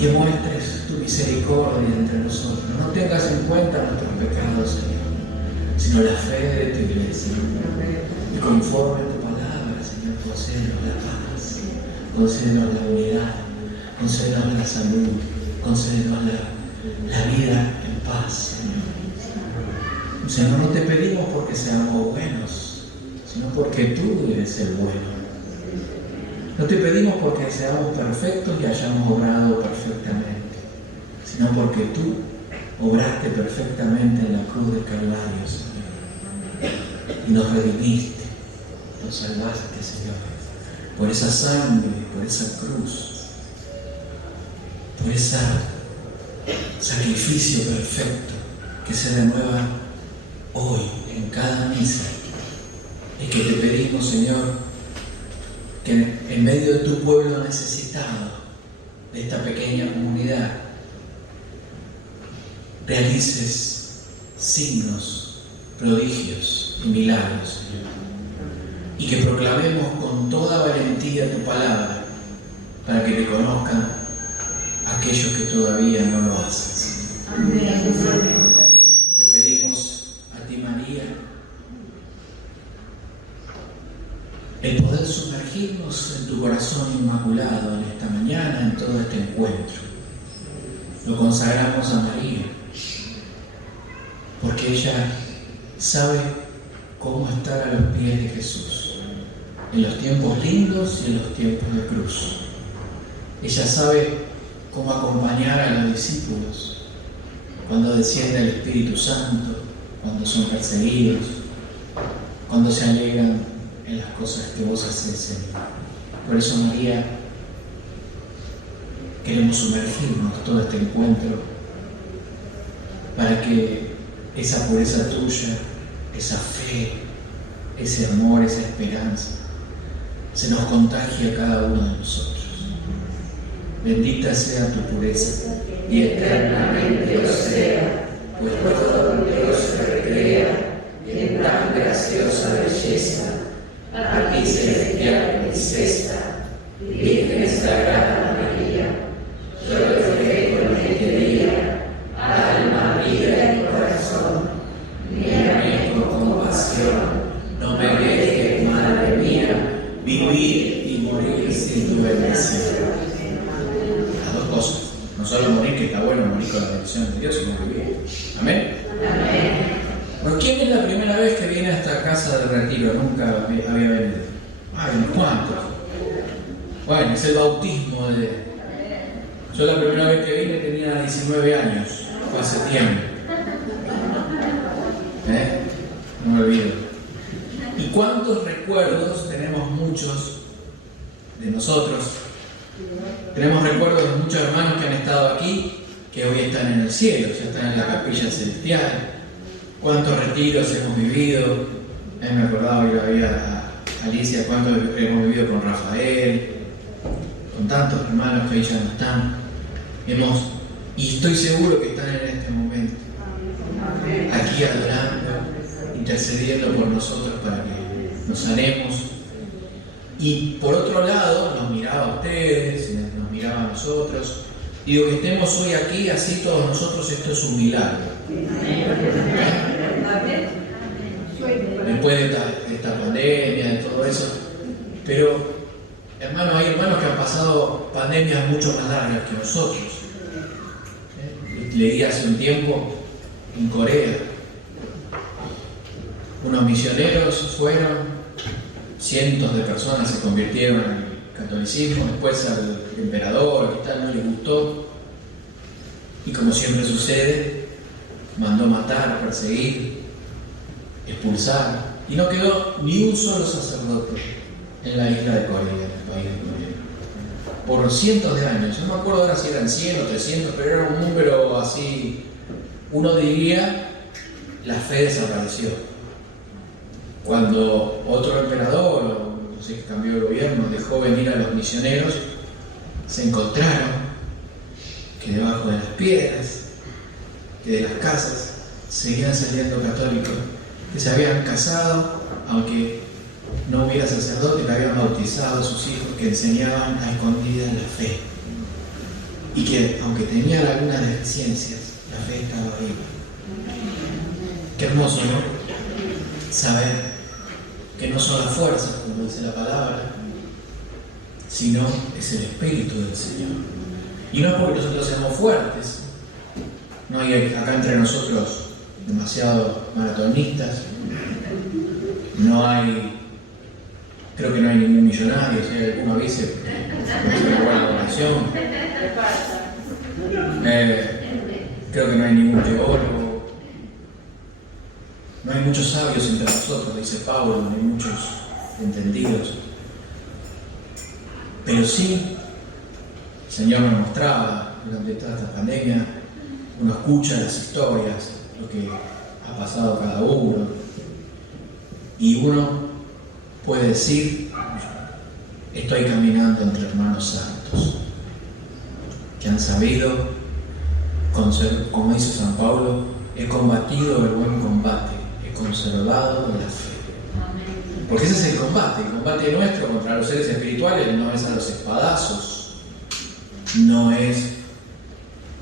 que muestres tu misericordia entre nosotros. No tengas en cuenta nuestros pecados, Señor, sino la fe de tu iglesia. Y conforme a tu palabra, Señor, concédenos la paz, concédenos la unidad, concédenos la salud, concédenos la vida en paz, Señor. Señor, no te pedimos porque seamos buenos, sino porque tú eres el bueno. No te pedimos porque seamos perfectos y hayamos obrado perfectamente, sino porque tú obraste perfectamente en la cruz del Calvario, Señor. Y nos redimiste, nos salvaste, Señor, por esa sangre, por esa cruz, por ese sacrificio perfecto que se renueva hoy en cada misa. Y que te pedimos, Señor, que en medio de tu pueblo necesitado, de esta pequeña comunidad, realices signos, prodigios y milagros, Señor. Y que proclamemos con toda valentía tu palabra, para que te conozcan aquellos que todavía no lo hacen. Amén. Te pedimos a ti, María, el poder sumergirnos en tu corazón inmaculado en esta mañana, en todo este encuentro. Lo consagramos a María, porque ella sabe cómo estar a los pies de Jesús, en los tiempos lindos y en los tiempos de cruz. Ella sabe cómo acompañar a los discípulos cuando desciende el Espíritu Santo, cuando son perseguidos, cuando se alegran en las cosas que vos haces, Señor. Por eso, María, queremos sumergirnos todo este encuentro para que esa pureza tuya, esa fe, ese amor, esa esperanza se nos contagie a cada uno de nosotros. Bendita sea tu pureza y eternamente lo sea, pues todo Dios se recrea en tan graciosa belleza. Aquí celestial princesa, Virgen Sagrada María, yo te ruego en este día, alma, vida y corazón, mírame con compasión, no me dejes, madre mía, vivir y morir sin tu bendición. Las dos cosas, no solo morir, que está bueno morir con la bendición de Dios, sino vivir. Amén. Amén. ¿Por quién es la primera vez que viene a esta casa de retiro? Nunca había venido. Ay, unos cuantos. Bueno, es el bautismo de... Yo la primera vez que vine tenía 19 años, fue hace tiempo. No me olvido. ¿Y cuántos recuerdos tenemos muchos de nosotros? Tenemos recuerdos de muchos hermanos que han estado aquí, que hoy están en el cielo, ya están en la capilla celestial. ¿Cuántos retiros hemos vivido? Me acordaba que había Alicia, cuántos hemos vivido con Rafael, con tantos hermanos que hoy ya no están. Y estoy seguro que están en este momento, aquí adorando, intercediendo por nosotros para que nos sanemos. Y por otro lado, nos miraba a ustedes, nos miraba a nosotros. Digo, que estemos hoy aquí, así todos nosotros, esto es un milagro. Después de esta pandemia, de todo eso. Pero, hermanos, hay hermanos que han pasado pandemias mucho más largas que nosotros. Leí hace un tiempo en Corea. Unos misioneros fueron, cientos de personas se convirtieron al catolicismo, después al emperador, que tal, no le gustó. Y como siempre sucede, mandó matar, perseguir, expulsar, y no quedó ni un solo sacerdote en la isla de Corea, en el país de Corea, por cientos de años. No me acuerdo ahora si eran 100 o 300, pero era un número así. Uno diría, la fe desapareció. Cuando otro emperador, o no sé, que cambió el gobierno, dejó venir a los misioneros, se encontraron que debajo de las piedras, que de las casas, seguían saliendo católicos que se habían casado, aunque no hubiera sacerdote, que habían bautizado a sus hijos, que enseñaban a escondidas la fe. y que aunque tenían algunas deficiencias, la fe estaba ahí. Qué hermoso, ¿no? Saber que no son las fuerzas, como dice la palabra, sino es el Espíritu del Señor. Y no es porque nosotros seamos fuertes, no hay acá entre nosotros demasiados maratonistas, creo que no hay ningún millonario, si hay alguno avise, puede ser una buena donación. Creo que no hay ningún teólogo, no hay muchos sabios entre nosotros, dice Pablo, no hay muchos entendidos. Pero sí, el Señor nos mostraba durante toda esta pandemia, uno escucha las historias, lo que ha pasado cada uno, y uno puede decir, estoy caminando entre hermanos santos, que han sabido, como dice San Pablo, he combatido el buen combate, he conservado la fe. Porque ese es el combate nuestro contra los seres espirituales no es a los espadazos, no es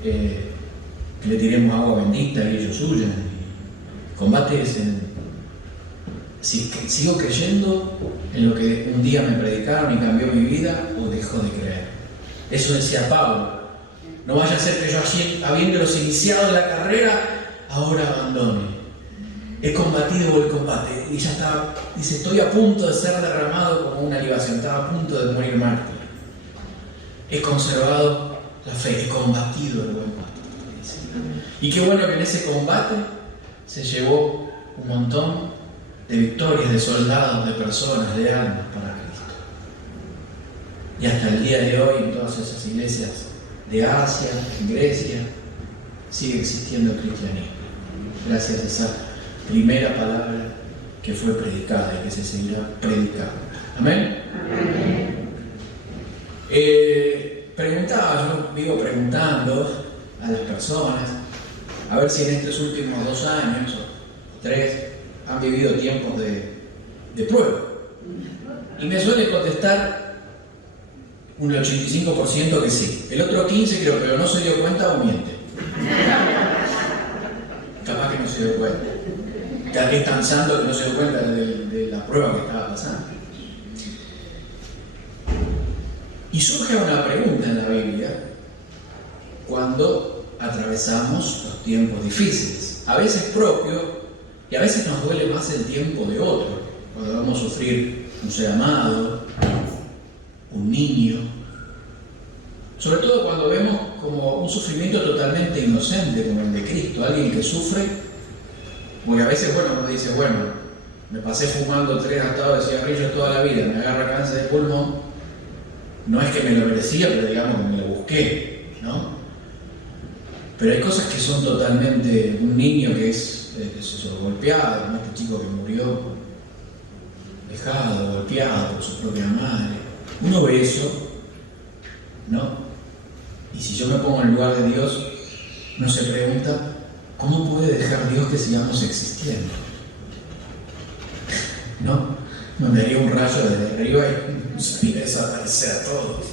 que le tiremos agua bendita y ellos huyan. El combate es si sigo creyendo en lo que un día me predicaron y cambió mi vida o dejo de creer. Eso decía Pablo. No vaya a ser que yo, habiéndolos iniciado la carrera, ahora abandone. He combatido el combate y ya estaba, dice, estoy a punto de ser derramado como una libación, estaba a punto de morir mártir. He conservado la fe, he combatido el buen combate. Y qué bueno que en ese combate se llevó un montón de victorias, de soldados, de personas, de almas para Cristo. Y hasta el día de hoy en todas esas iglesias de Asia, en Grecia, sigue existiendo el cristianismo. Gracias a esa primera palabra que fue predicada y que se seguirá predicando. ¿Amén? Amén. Yo vivo preguntando a las personas a ver si en estos últimos 2 años o 3 han vivido tiempos de prueba. Y me suele contestar un 85% que sí. El otro 15% creo, pero no se dio cuenta o miente. Capaz que no se dio cuenta. Tal vez tan santo que no se dio cuenta de la prueba que estaba pasando. Y surge una pregunta en la Biblia cuando atravesamos los tiempos difíciles. A veces propio y a veces nos duele más el tiempo de otro. Cuando vamos a sufrir un ser amado, un niño. Sobre todo cuando vemos como un sufrimiento totalmente inocente como el de Cristo, alguien que sufre, porque a veces uno dice, me pasé fumando 3 atados de cigarrillos toda la vida, me agarra cáncer de pulmón, no es que me lo merecía, pero digamos que me lo busqué, ¿no? Pero hay cosas que son totalmente, un niño que es golpeado, como este chico que murió dejado, golpeado por su propia madre. Uno ve eso, ¿no? Y si yo me pongo en el lugar de Dios, uno se pregunta, ¿cómo puede dejar Dios que sigamos existiendo? ¿No? Me daría un rayo desde arriba y nos haría desaparecer a todos.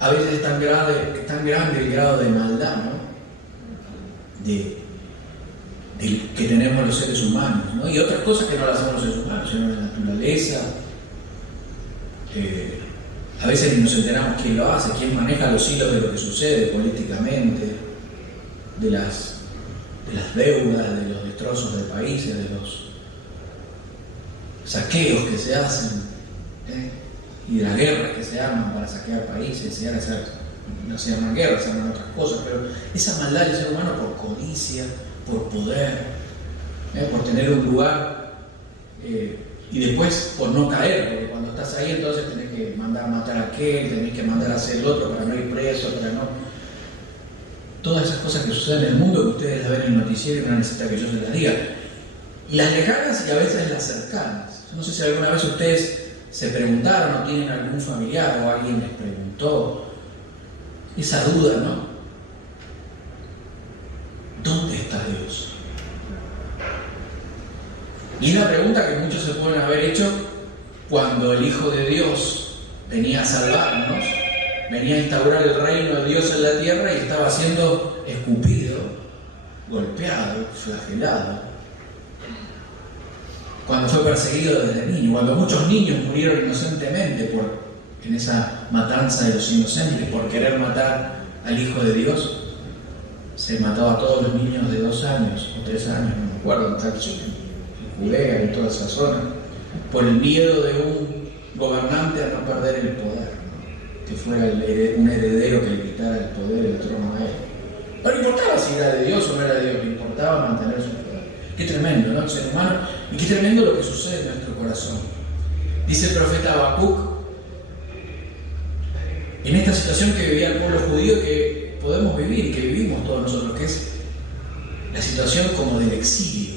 A veces es tan grande el grado de maldad, ¿no? Que tenemos los seres humanos, ¿no? Y otras cosas que no las hacemos los seres humanos, sino la naturaleza. A veces ni nos enteramos quién lo hace, quién maneja los hilos de lo que sucede políticamente, de las deudas, de los destrozos de países, de los saqueos que se hacen, y de las guerras que se arman para saquear países, y ahora no se llaman guerras, se llaman otras cosas, pero esa maldad del ser humano por codicia, por poder, por tener un lugar, y después por no caer, porque cuando estás ahí entonces tenés que mandar a matar a aquel, tenés que mandar a hacer el otro para no ir preso, para no... Todas esas cosas que suceden en el mundo que ustedes las ven en el noticiero y no necesitan que yo se las diga. Y las lejanas y a veces las cercanas. Yo no sé si alguna vez ustedes se preguntaron o tienen algún familiar o alguien les preguntó esa duda, ¿no? ¿Dónde está Dios? Y es la pregunta que muchos se pueden haber hecho cuando el Hijo de Dios venía a salvarnos venía a instaurar el reino de Dios en la tierra y estaba siendo escupido, golpeado, flagelado. Cuando fue perseguido desde niño, cuando muchos niños murieron inocentemente en esa matanza de los inocentes por querer matar al Hijo de Dios, se mataba a todos los niños de 2 años o 3 años, no me acuerdo, en tal sitio, en Judea, en toda esa zona, por el miedo de un gobernante a no perder el poder, ¿no? Que fuera un heredero que le quitara el poder, el trono a él. No le importaba si era de Dios o no era de Dios, le importaba mantener su poder. Qué tremendo, ¿no? El ser humano, y qué tremendo lo que sucede en nuestro corazón. Dice el profeta Habacuc, en esta situación que vivía el pueblo judío, que podemos vivir y que vivimos todos nosotros, que es la situación como del exilio.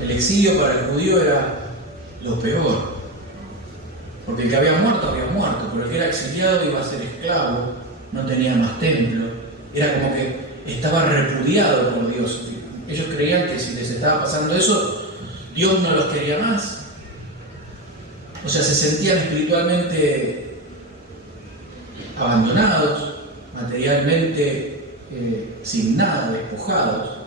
El exilio para el judío era lo peor, porque el que había muerto, pero el que era exiliado iba a ser esclavo, no tenía más templo, era como que estaba repudiado por Dios. Ellos creían que si les estaba pasando eso, Dios no los quería más. O sea, se sentían espiritualmente abandonados, materialmente sin nada, despojados,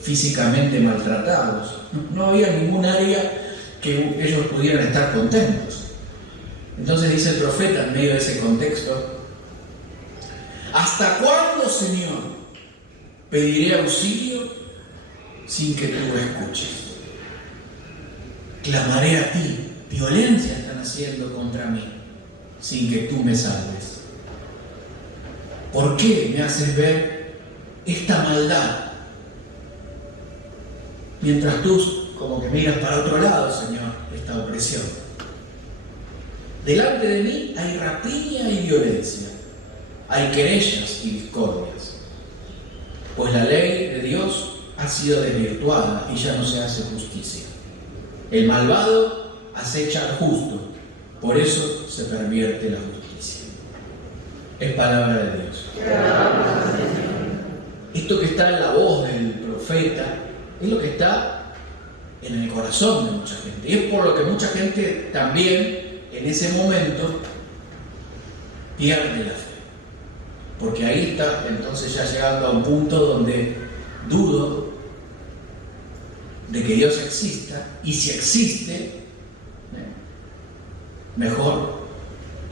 físicamente maltratados. No había ningún área que ellos pudieran estar contentos. Entonces dice el profeta en medio de ese contexto: ¿hasta cuándo, Señor, pediré auxilio sin que tú escuches? Clamaré a ti, violencia están haciendo contra mí, sin que tú me salves. ¿Por qué me haces ver esta maldad? Mientras tú como que miras para otro lado, Señor, esta opresión. Delante de mí hay rapiña y violencia, hay querellas y discordias, pues la ley de Dios ha sido desvirtuada y ya no se hace justicia. El malvado acecha al justo, por eso se pervierte la justicia. Es palabra de Dios. Esto que está en la voz del profeta es lo que está en el corazón de mucha gente. Y es por lo que mucha gente también en ese momento pierde la fe. Porque ahí está entonces ya llegando a un punto donde dudo de que Dios exista, y si existe, mejor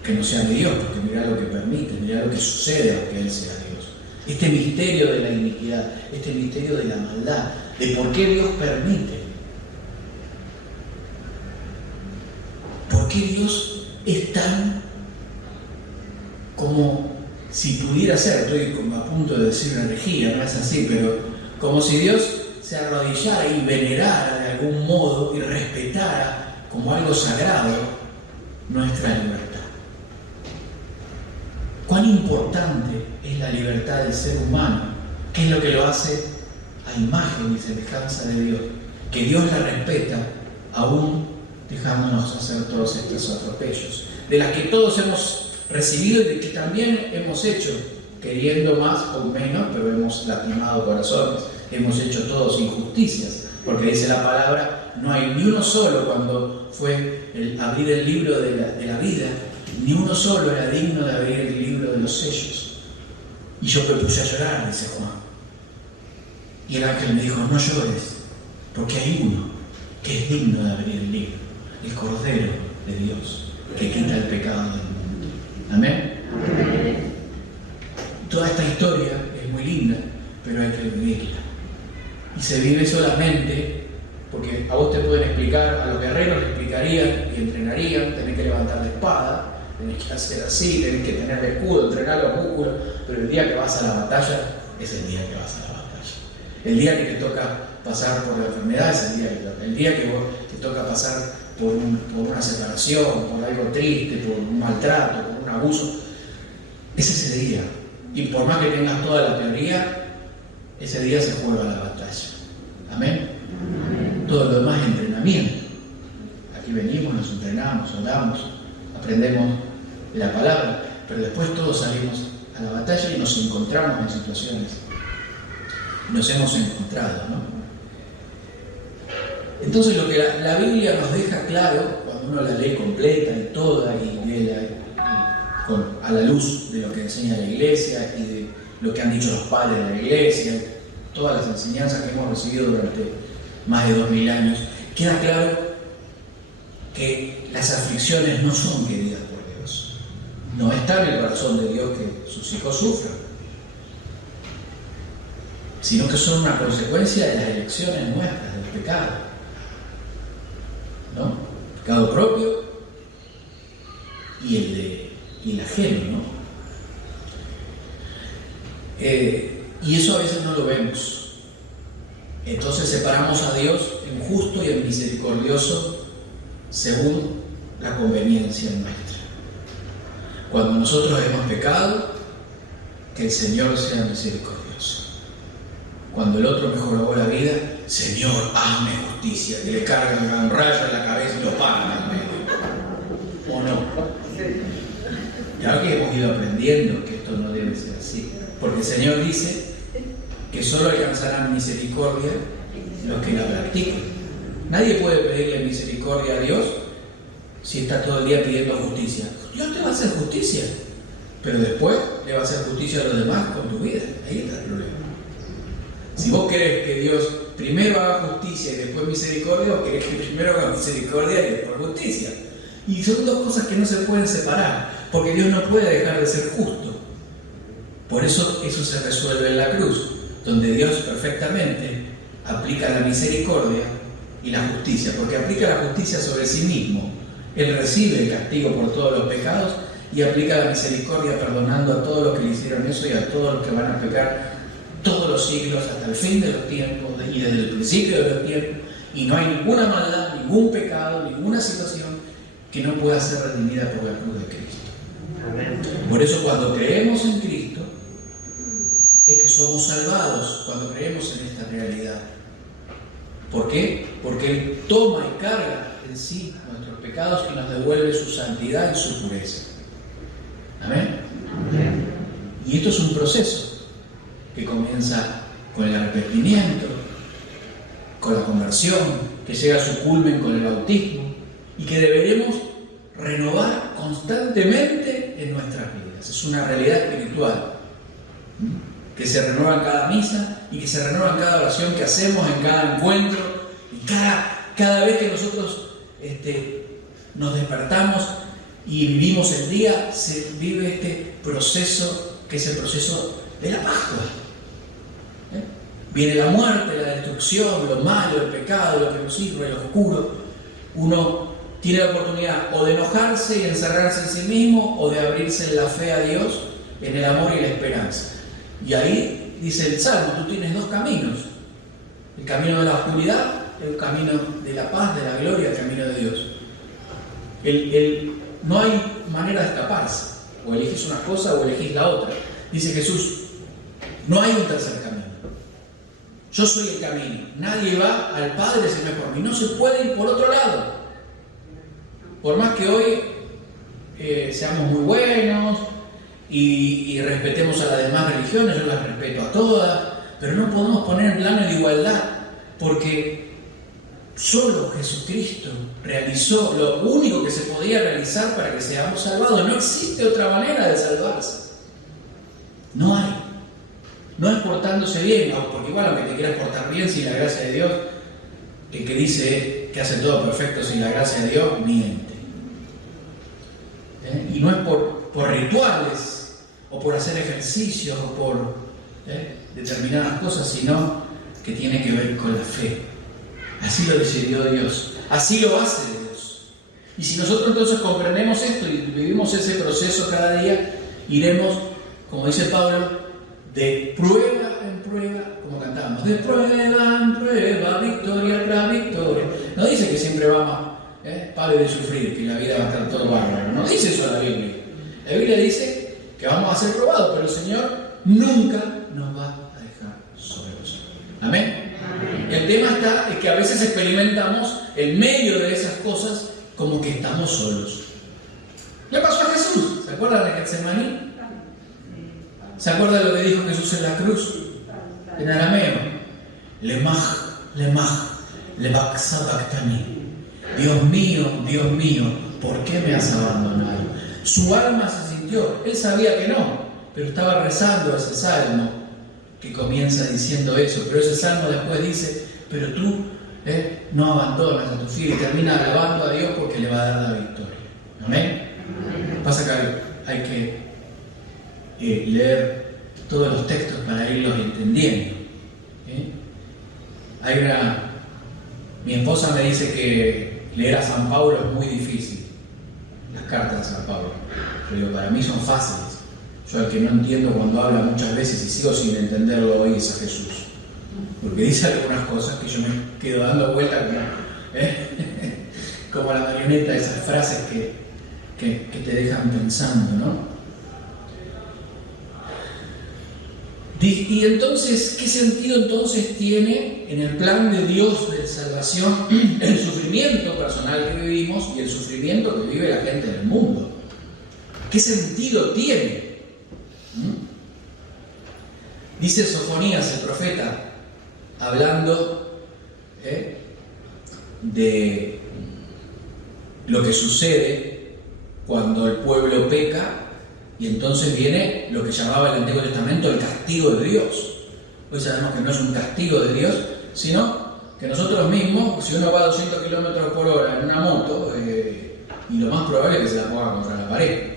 que no sea de Dios, porque mira lo que permite, mira lo que sucede aunque Él sea Dios. Este misterio de la iniquidad, este misterio de la maldad, de por qué Dios permite. ¿Por qué Dios es tan como si pudiera ser? Estoy como a punto de decir una herejía, no es así, pero como si Dios se arrodillara y venerara de algún modo y respetara como algo sagrado nuestra libertad. ¿Cuán importante es la libertad del ser humano? ¿Qué es lo que lo hace a imagen y semejanza de Dios? Que Dios la respeta aún dejándonos hacer todos estos atropellos, de las que todos hemos recibido y de que también hemos hecho, queriendo más o menos, pero hemos lastimado corazones, hemos hecho todos injusticias, porque dice la palabra, no hay ni uno solo, cuando fue el abrir el libro de la vida, ni uno solo era digno de abrir el libro de los sellos. Y yo me puse a llorar, dice Juan. Y el ángel me dijo, no llores, porque hay uno que es digno de abrir el libro, el Cordero de Dios, que quita el pecado del mundo. ¿Amén? Amén. Toda esta historia es muy linda, pero hay que vivirla. Y se vive solamente porque a vos te pueden explicar, a los guerreros les explicarían y entrenarían, tenés que levantar la espada, tenés que hacer así, tenés que tener el escudo, entrenar los músculos, pero el día que vas a la batalla es el día que vas a la batalla. El día que te toca pasar por la enfermedad es el día que toca. El día que vos te toca pasar por una separación, por algo triste, por un maltrato, por un abuso, ese es el día. Y por más que tengas toda la teoría, ese día se juega la batalla. ¿Amén? Amén. Todo lo demás es entrenamiento. Aquí venimos, nos entrenamos, oramos, aprendemos la palabra, pero después todos salimos a la batalla y nos encontramos en situaciones. Nos hemos encontrado, ¿no? Entonces lo que la Biblia nos deja claro, cuando uno la lee completa y toda y lee a la luz de lo que enseña la Iglesia y de lo que han dicho los padres de la Iglesia, todas las enseñanzas que hemos recibido durante más de 2000 años, queda claro que las aflicciones no son queridas por Dios. No está en el corazón de Dios que sus hijos sufran, sino que son una consecuencia de las elecciones nuestras, del pecado, ¿no? Pecado propio y el ajeno, ¿no? Y eso a veces no lo vemos. Entonces separamos a Dios en justo y en misericordioso según la conveniencia nuestra. Cuando nosotros hemos pecado, que el Señor sea misericordioso. Cuando el otro mejoró la vida, Señor, hazme justicia, que le cargan un rayo en la cabeza y lo pagan al medio. ¿O no? Ya que hemos ido aprendiendo que esto no debe ser así. Porque el Señor dice que solo alcanzarán misericordia los que la practican. Nadie puede pedirle misericordia a Dios si está todo el día pidiendo justicia. Dios te va a hacer justicia, pero después le va a hacer justicia a los demás con tu vida. Ahí está el problema. Si vos querés que Dios primero haga justicia y después misericordia, o querés que primero haga misericordia y después justicia. Y son dos cosas que no se pueden separar, porque Dios no puede dejar de ser justo. Por eso se resuelve en la cruz, donde Dios perfectamente aplica la misericordia y la justicia, porque aplica la justicia sobre sí mismo. Él recibe el castigo por todos los pecados y aplica la misericordia perdonando a todos los que le hicieron eso y a todos los que van a pecar todos los siglos hasta el fin de los tiempos y desde el principio de los tiempos. Y no hay ninguna maldad, ningún pecado, ninguna situación que no pueda ser redimida por la cruz de Cristo. Amén. Por eso cuando creemos en Cristo, es que somos salvados cuando creemos en esta realidad. ¿Por qué? Porque Él toma y carga en sí nuestros pecados y nos devuelve su santidad y su pureza. Amén. Amén. Y esto es un proceso que comienza con el arrepentimiento, con la conversión, que llega a su culmen con el bautismo y que deberemos renovar constantemente en nuestras vidas. Es una realidad espiritual que se renueva en cada misa y que se renueva en cada oración que hacemos, en cada encuentro y cada vez que nosotros nos despertamos y vivimos el día, se vive este proceso que es el proceso de la Pascua. Viene la muerte, la destrucción, lo malo, el pecado, lo que nos sirve, lo oscuro. Uno tiene la oportunidad o de enojarse y encerrarse en sí mismo o de abrirse en la fe a Dios, en el amor y la esperanza. Y ahí dice el Salmo, tú tienes dos caminos: el camino de la oscuridad, el camino de la paz, de la gloria, el camino de Dios. No hay manera de escaparse, o elegís una cosa o elegís la otra. Dice Jesús, no hay un tercer camino. Yo soy el camino. Nadie va al Padre si no es por mí. No se puede ir por otro lado. Por más que hoy seamos muy buenos y respetemos a las demás religiones, yo las respeto a todas, pero no podemos poner en plano de igualdad, porque solo Jesucristo realizó lo único que se podía realizar para que seamos salvados. No existe otra manera de salvarse. No hay. No es portándose bien, porque igual aunque te quieras portar bien sin la gracia de Dios, el que dice que hace todo perfecto sin la gracia de Dios, miente. Y no es por rituales, o por hacer ejercicios, o por determinadas cosas, sino que tiene que ver con la fe. Así lo decidió Dios, así lo hace Dios. Y si nosotros entonces comprendemos esto y vivimos ese proceso cada día, iremos, como dice Pablo, de prueba en prueba, como cantamos, de prueba en prueba, victoria tras victoria. No dice que siempre vamos, pare de sufrir, que la vida va a estar todo bárbaro. No dice eso la Biblia. La Biblia dice que vamos a ser probados, pero el Señor nunca nos va a dejar solos. Amén. Amén. El tema está en que a veces experimentamos en medio de esas cosas como que estamos solos. ¿Qué pasó a Jesús? ¿Se acuerdan de Getsemaní? ¿Se acuerdan de lo que dijo Jesús en la cruz? En arameo. Lemach, lebak sabactani. Dios mío, ¿por qué me has abandonado? Su alma se arrepintió. Él sabía que no, pero estaba rezando ese salmo que comienza diciendo eso. Pero ese salmo después dice, pero tú no abandonas a tu fiel, y termina alabando a Dios porque le va a dar la victoria. ¿Amén? Pasa que hay que leer todos los textos para irlos entendiendo. Mi esposa me dice que leer a San Pablo es muy difícil, las cartas de San Pablo. Yo digo, para mí son fáciles. Yo al que no entiendo cuando habla muchas veces y sigo sin entenderlo hoy es a Jesús. Porque dice algunas cosas que yo me quedo dando vueltas como la marioneta, esas frases que te dejan pensando, ¿no? Y entonces, ¿qué sentido entonces tiene en el plan de Dios de salvación el sufrimiento personal que vivimos y el sufrimiento que vive la gente del mundo? ¿Qué sentido tiene? Dice Sofonías, el profeta, hablando de lo que sucede cuando el pueblo peca. Y entonces viene lo que llamaba el Antiguo Testamento el castigo de Dios. Hoy sabemos que no es un castigo de Dios, sino que nosotros mismos, si uno va a 200 km por hora en una moto, y lo más probable es que se la ponga contra la pared.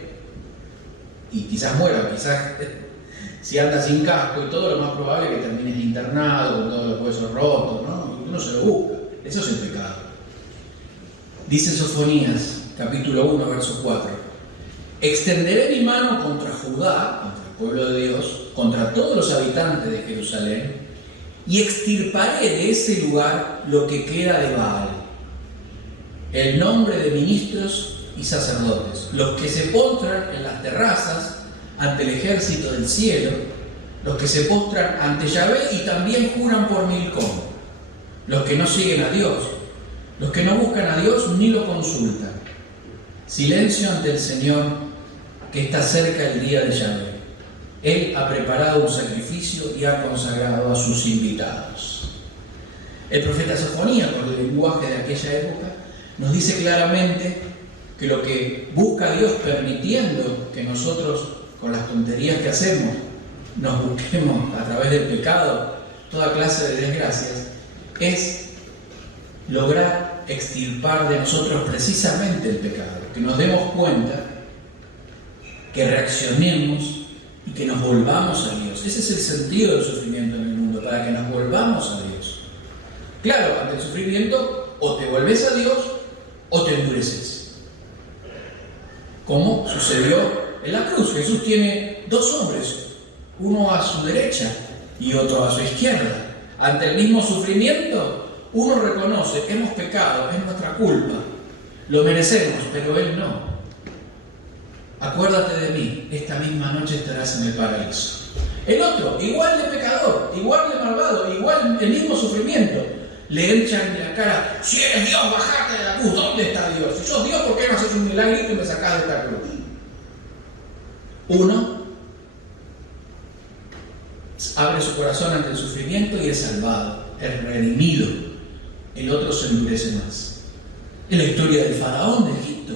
Y quizás muera, quizás si anda sin casco y todo, lo más probable es que termines internado, con todos los huesos rotos, ¿no? Y uno se lo busca. Eso es el pecado. Dice Sofonías, capítulo 1, verso 4. Extenderé mi mano contra Judá, contra el pueblo de Dios, contra todos los habitantes de Jerusalén, y extirparé de ese lugar lo que queda de Baal, el nombre de ministros y sacerdotes, los que se postran en las terrazas ante el ejército del cielo, los que se postran ante Yahvé y también juran por Milcom, los que no siguen a Dios, los que no buscan a Dios ni lo consultan. Silencio ante el Señor, que está cerca el día de Yahvé. Él ha preparado un sacrificio y ha consagrado a sus invitados. El profeta Sofonías, por el lenguaje de aquella época, nos dice claramente que lo que busca Dios, permitiendo que nosotros, con las tonterías que hacemos, nos busquemos a través del pecado toda clase de desgracias, es lograr extirpar de nosotros precisamente el pecado, que nos demos cuenta, que reaccionemos y que nos volvamos a Dios. Ese es el sentido del sufrimiento en el mundo, para que nos volvamos a Dios. Claro, ante el sufrimiento o te vuelves a Dios o te endureces. Como sucedió en la cruz. Jesús tiene dos hombres, uno a su derecha y otro a su izquierda. Ante el mismo sufrimiento, uno reconoce, hemos pecado, es nuestra culpa, lo merecemos, pero él no. Acuérdate de mí, esta misma noche estarás en el paraíso. El otro, igual de pecador, igual de malvado, igual el mismo sufrimiento, le echan en la cara, si eres Dios, bajate de la cruz, ¿dónde está Dios? Si sos Dios, ¿por qué no haces un milagrito y me sacás de esta cruz? Uno abre su corazón ante el sufrimiento y es salvado, es redimido. El otro se endurece más. Es la historia del faraón de Egipto.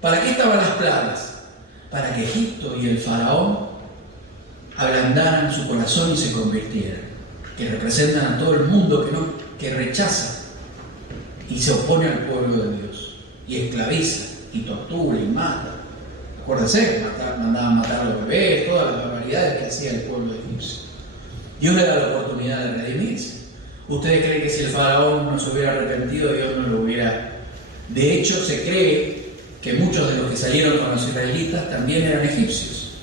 ¿Para qué estaban las plagas? Para que Egipto y el faraón ablandaran su corazón y se convirtieran, que representan a todo el mundo que rechaza y se opone al pueblo de Dios, y esclaviza, y tortura, y mata. Acuérdense, mandaban matar a los bebés, todas las barbaridades que hacía el pueblo de Egipcio. Dios le da la oportunidad de redimirse. ¿Ustedes creen que si el faraón no se hubiera arrepentido, Dios no lo hubiera? De hecho, se cree que muchos de los que salieron con los israelitas también eran egipcios,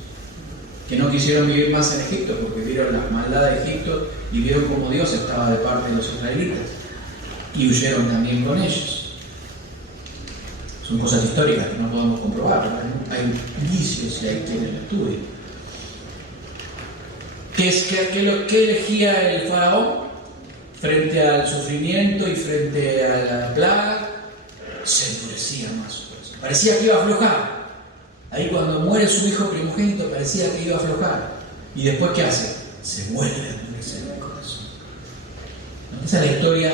que no quisieron vivir más en Egipto porque vieron la maldad de Egipto y vieron cómo Dios estaba de parte de los israelitas y huyeron también con ellos. Son cosas históricas que no podemos comprobar, ¿no? Hay indicios y hay quienes lo estudian. ¿Qué elegía el faraón frente al sufrimiento y frente a la plaga? Se endurecía más. Parecía que iba a aflojar. Ahí cuando muere su hijo primogénito parecía que iba a aflojar. ¿Y después qué hace? Se vuelve a endurecer el corazón. ¿No? Esa es la historia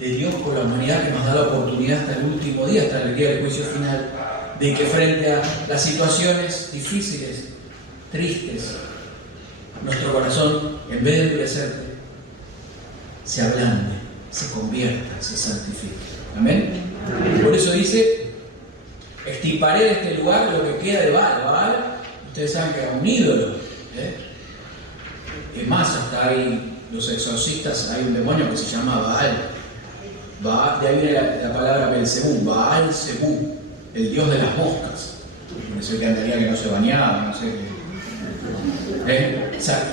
de Dios por la humanidad, que nos da la oportunidad hasta el último día, hasta el día del juicio final, de que frente a las situaciones difíciles, tristes, nuestro corazón, en vez de endurecerse, se ablande, se convierta, se santifique. ¿Amén? Amén. Por eso dice, extirparé de este lugar lo que queda de Baal. Baal, ustedes saben que era un ídolo. Es más, hasta hay los exorcistas, hay un demonio que se llama Baal. De ahí viene la palabra Belzebú, Baal Zebú, el dios de las moscas. No sé qué andaría que no se bañaba, no sé qué.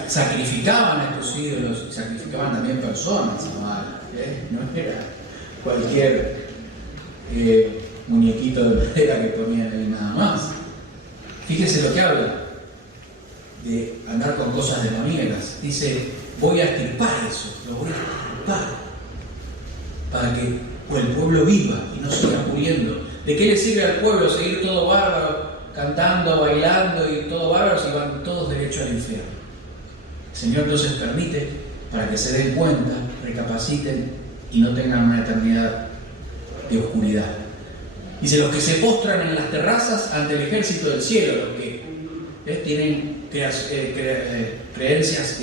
Sacrificaban a estos ídolos y sacrificaban también personas a Baal. No era cualquier muñequito de madera que ponían ahí nada más. Fíjese lo que habla de andar con cosas demoníacas. Dice, voy a extirpar eso, lo voy a extirpar para que el pueblo viva y no siga muriendo. ¿De qué le sirve al pueblo seguir todo bárbaro, cantando, bailando y todo bárbaro si van todos derecho al infierno? El Señor entonces permite para que se den cuenta, recapaciten y no tengan una eternidad de oscuridad. Dice, los que se postran en las terrazas ante el ejército del cielo, los que tienen creencias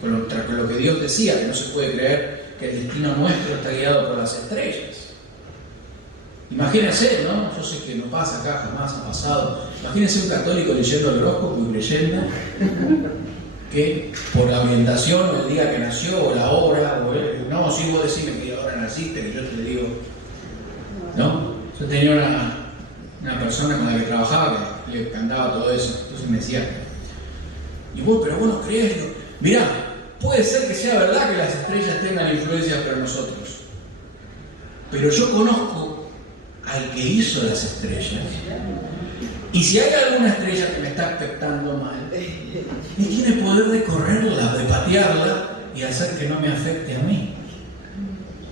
contra lo que Dios decía, que no se puede creer que el destino nuestro está guiado por las estrellas. Imagínense, ¿no? Yo sé que no pasa acá, jamás ha pasado. Imagínense un católico leyendo el horóscopo y creyendo que por la orientación, o el día que nació, o la hora, no, si vos decís que ahora naciste, que yo te digo, ¿no? Yo tenía una persona con la que trabajaba que le cantaba todo eso, entonces me decía, y vos, pero vos no crees, mirá, puede ser que sea verdad que las estrellas tengan influencias para nosotros, pero yo conozco al que hizo las estrellas, y si hay alguna estrella que me está afectando mal, él tiene poder de correrla, de patearla y hacer que no me afecte a mí.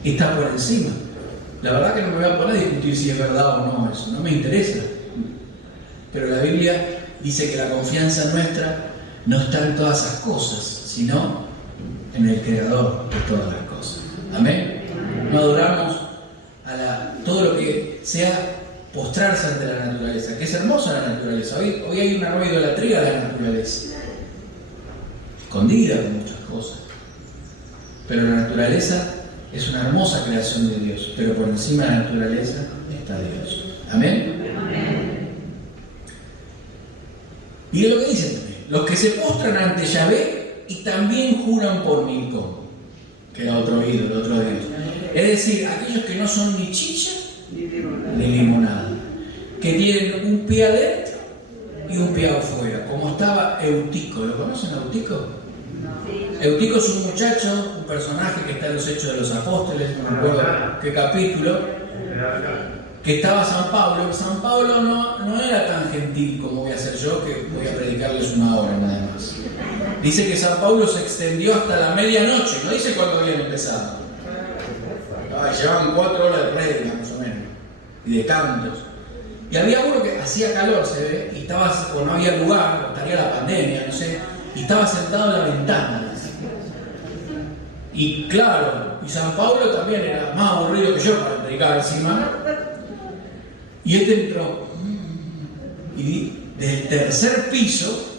Está por encima. La verdad que no me voy a poner a discutir si es verdad o no, eso no me interesa. Pero la Biblia dice que la confianza nuestra no está en todas esas cosas, sino en el Creador de todas las cosas. Amén. No adoramos a todo lo que sea postrarse ante la naturaleza, que es hermosa la naturaleza. Hoy hay una nueva idolatría de la naturaleza, escondida de muchas cosas. Pero la naturaleza es una hermosa creación de Dios, pero por encima de la naturaleza está Dios. Amén. Amén. Mire lo que dice también. Los que se postran ante Yahvé y también juran por Milcom, que era otro ídolo, otro Dios. Es decir, aquellos que no son ni chicha ni limonada, que tienen un pie adentro y un pie afuera, como estaba Eutico. ¿Lo conocen, Eutico? Eutico es un muchacho, un personaje que está en los Hechos de los Apóstoles, no recuerdo qué capítulo, que estaba San Pablo. San Pablo no era tan gentil como voy a hacer yo, que voy a predicarles una hora nada más. Dice que San Pablo se extendió hasta la medianoche, no dice cuándo habían empezado. Llevaban 4 horas de prédica más o menos, y de cantos. Y había uno que hacía calor, se ve, y estaba, o no había lugar, o estaría la pandemia, no sé, y estaba sentado en la ventana. Y claro, y San Pablo también era más aburrido que yo para predicar encima. Y este entró, y del tercer piso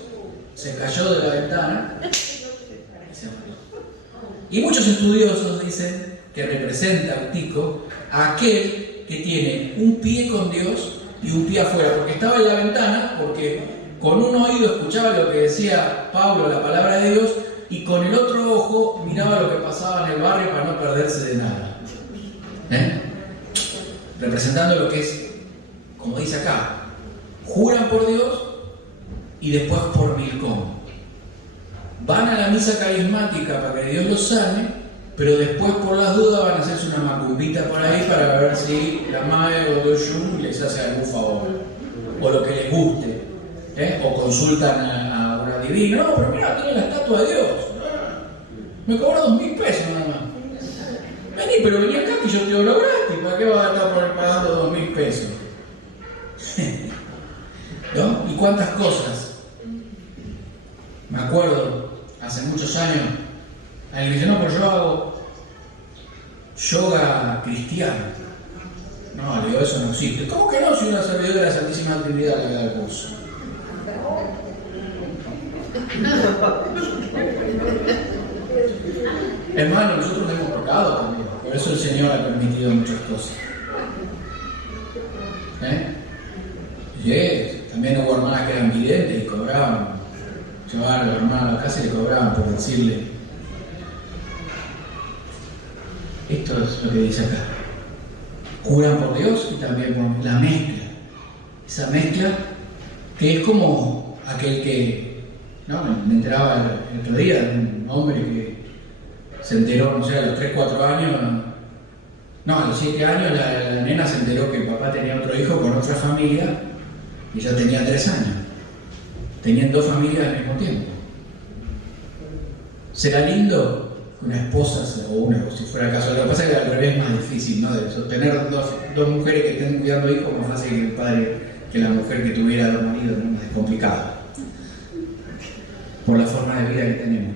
se cayó de la ventana y se mató. Y muchos estudiosos dicen que representa Eutico a aquel que tiene un pie con Dios y un pie afuera, porque estaba en la ventana, porque con un oído escuchaba lo que decía Pablo, la palabra de Dios, y con el otro ojo miraba lo que pasaba en el barrio para no perderse de nada. Representando lo que es, como dice acá, juran por Dios y después por Milcom. Van a la misa carismática para que Dios los sane, pero después por las dudas van a hacerse una macumbita por ahí para ver si la Mae o Doshun les hace algún favor, o lo que les guste, o consultan a una divina. No, pero mira, tiene la estatua de Dios. Me cobró 2.000 pesos nada más. Vení, pero vení acá que yo te lo gratis. ¿Para qué vas a estar pagando 2.000 pesos? ¿No? ¿Y cuántas cosas? Me acuerdo, hace muchos años, alguien dice, no, pero yo hago yoga cristiano. No, le digo, eso no existe. ¿Cómo que no? Si una servidora de la Santísima Trinidad le da el curso. Hermano, nosotros hemos pecado también. Por eso el Señor ha permitido muchas cosas. También hubo hermanas que eran videntes y cobraban. Llevaban a los hermanos a la casa y le cobraban por decirle. Esto es lo que dice acá. Juran por Dios y también por la mezcla. Esa mezcla que es como aquel que, ¿no? Me enteraba el otro día de un hombre que se enteró, no sé, a los 3, 4 años, a los 7 años la nena se enteró que el papá tenía otro hijo con otra familia y ya tenía 3 años. Tenían 2 familias al mismo tiempo. ¿Será lindo que una esposa, o si fuera el caso? Lo que pasa es que al revés es más difícil, ¿no? De sostener dos mujeres que estén cuidando hijos más fácil que el padre, que la mujer que tuviera 2 maridos, ¿no? Es complicado. Por la forma de vida que tenemos.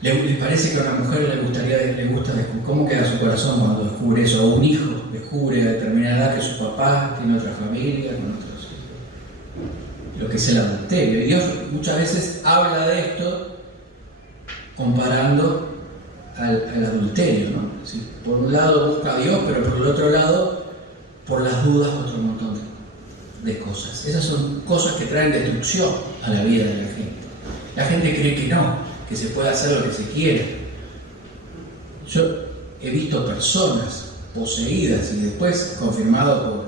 ¿Les parece que a una mujer le gusta descubrir cómo queda su corazón cuando descubre eso? O un hijo descubre a determinada edad que su papá tiene otra familia, con otros. Lo que es el adulterio. Y Dios muchas veces habla de esto comparando al adulterio, ¿no? Sí, por un lado busca a Dios, pero por el otro lado, por las dudas, otro montón de cosas. Esas son cosas que traen destrucción a la vida de la gente. La gente cree que no, que se puede hacer lo que se quiere. Yo he visto personas poseídas y después confirmado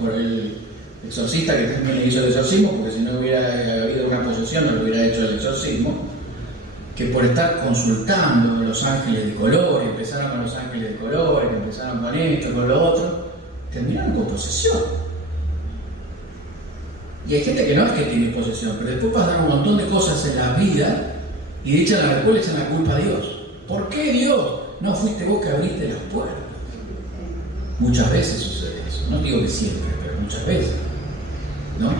por el exorcista que también le hizo el exorcismo, porque si no hubiera habido una posesión no le hubiera hecho el exorcismo, que por estar consultando los ángeles de color, empezaron con los ángeles de color, empezaron con esto, con lo otro, terminaron con posesión. Y hay gente que no es que tiene posesión, pero después pasan un montón de cosas en la vida y le echan la culpa a Dios. ¿Por qué Dios? No fuiste vos que abriste las puertas. Muchas veces sucede eso. No digo que siempre, pero muchas veces. ¿No?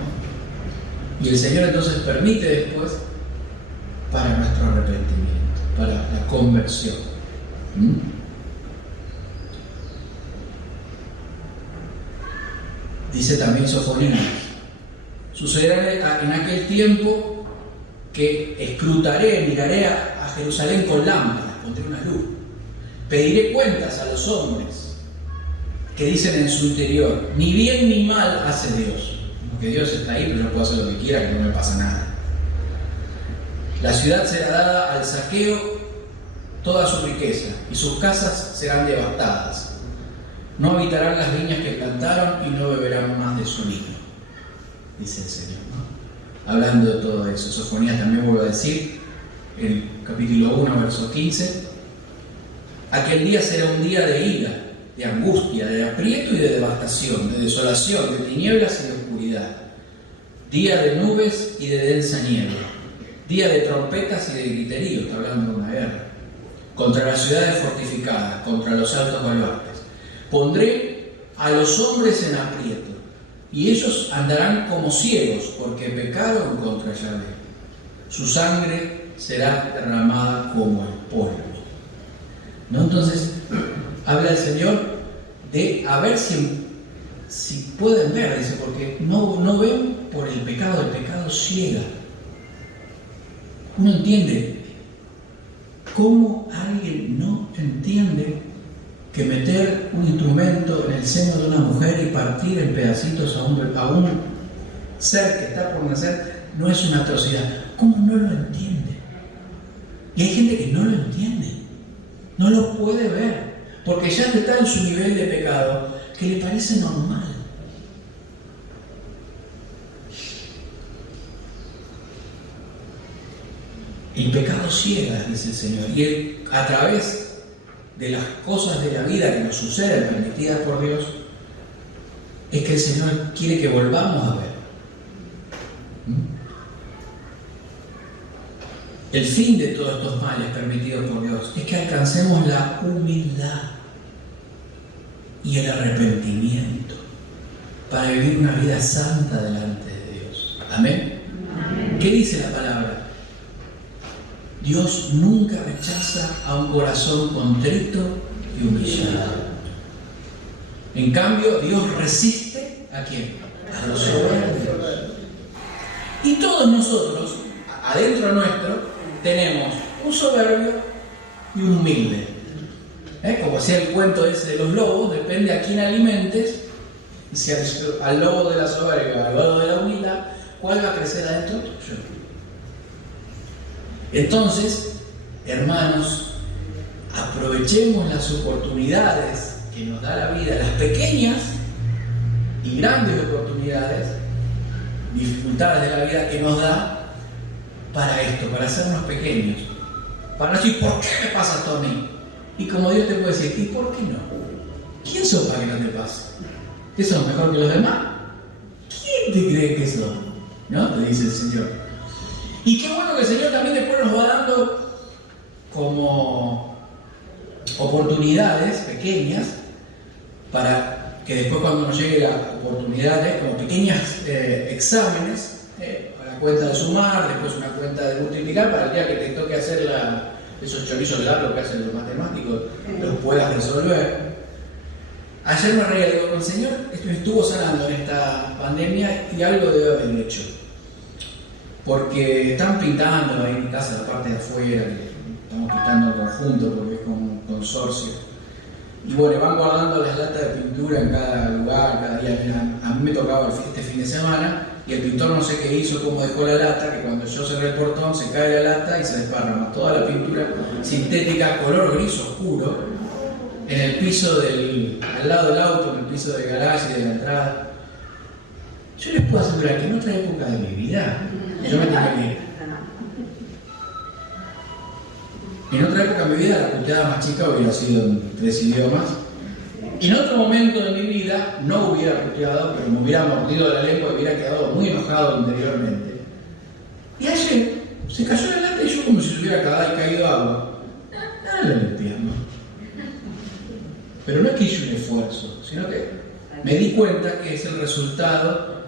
Y el Señor entonces permite después para nuestro arrepentimiento, para la conversión. Dice también Sofonías: sucederá en aquel tiempo que escrutaré, miraré a Jerusalén con lámparas, pondré una luz, pediré cuentas a los hombres que dicen en su interior, ni bien ni mal hace Dios. Porque Dios está ahí, pero no puedo hacer lo que quiera, que no me pasa nada. La ciudad será dada al saqueo toda su riqueza, y sus casas serán devastadas. No habitarán las viñas que plantaron y no beberán más de su vino, dice el Señor, ¿no? Hablando de todo eso, Sofonías también vuelve a decir, en capítulo 1, verso 15, aquel día será un día de ira, de angustia, de aprieto y de devastación, de desolación, de tinieblas y de oscuridad, día de nubes y de densa niebla, día de trompetas y de griterío, está hablando de una guerra, contra las ciudades fortificadas, contra los altos baluartes. Pondré a los hombres en aprieto, y ellos andarán como ciegos, porque pecaron contra Yahvé. Su sangre será derramada como el polvo. ¿No? Entonces, habla el Señor de a ver si pueden ver, dice, porque no ven por el pecado ciega. Uno entiende. ¿Cómo alguien no entiende que meter un instrumento en el seno de una mujer y partir en pedacitos a un ser que está por nacer no es una atrocidad? ¿Cómo no lo entiende? Y hay gente que no lo entiende, no lo puede ver, porque ya está en su nivel de pecado que le parece normal. El pecado ciega, dice el Señor, y Él, a través de las cosas de la vida que nos suceden, permitidas por Dios, es que el Señor quiere que volvamos a ver. El fin de todos estos males permitidos por Dios es que alcancemos la humildad y el arrepentimiento para vivir una vida santa delante de Dios. ¿Amén? Amén. ¿Qué dice la palabra? Dios nunca rechaza a un corazón contrito y humillado. En cambio, Dios resiste ¿a quién? A los soberbios. Y todos nosotros, adentro nuestro, tenemos un soberbio y un humilde. Como hacía el cuento ese de los lobos, depende a quién alimentes, si al lobo de la soberbia o al lobo de la humildad, ¿cuál va a crecer adentro tuyo? Entonces, hermanos, aprovechemos las oportunidades que nos da la vida, las pequeñas y grandes oportunidades, dificultades de la vida que nos da para esto, para hacernos pequeños, para no decir, ¿por qué me pasa esto a mí? Y como Dios te puede decir, ¿y por qué no? ¿Quién sos para que no te pase? ¿Que sos mejor que los demás? ¿Quién te cree que sos? ¿No? Te dice el Señor. Y qué bueno que el Señor también después nos va dando como oportunidades pequeñas para que después cuando nos llegue la oportunidad, como pequeños exámenes, la cuenta de sumar, después una cuenta de multiplicar, para el día que te toque hacer esos chorizos largos que hacen los matemáticos, los puedas resolver. Ayer me reía, digo, el Señor estuvo sanando en esta pandemia y algo debe haber hecho. Porque están pintando ahí en mi casa la parte de afuera, que estamos pintando en conjunto porque es con un consorcio. Y bueno, van guardando las latas de pintura en cada lugar, cada día. A mí me tocaba este fin de semana y el pintor no sé qué hizo, cómo dejó la lata, que cuando yo cerré el portón se cae la lata y se desparrama toda la pintura sintética, color gris oscuro, en el piso al lado del auto, en el piso del garaje y de la entrada. Yo les puedo asegurar que en otra época de mi vida, yo me tenía que ir. En otra época de mi vida la puteada más chica hubiera sido en 3 idiomas. Y en otro momento de mi vida no hubiera puteado, pero me hubiera mordido la lengua y hubiera quedado muy enojado interiormente. Y ayer se cayó la lata y yo como si se hubiera caído agua. Nada lo limpiamos. Pero no es que hice un esfuerzo, sino que me di cuenta que es el resultado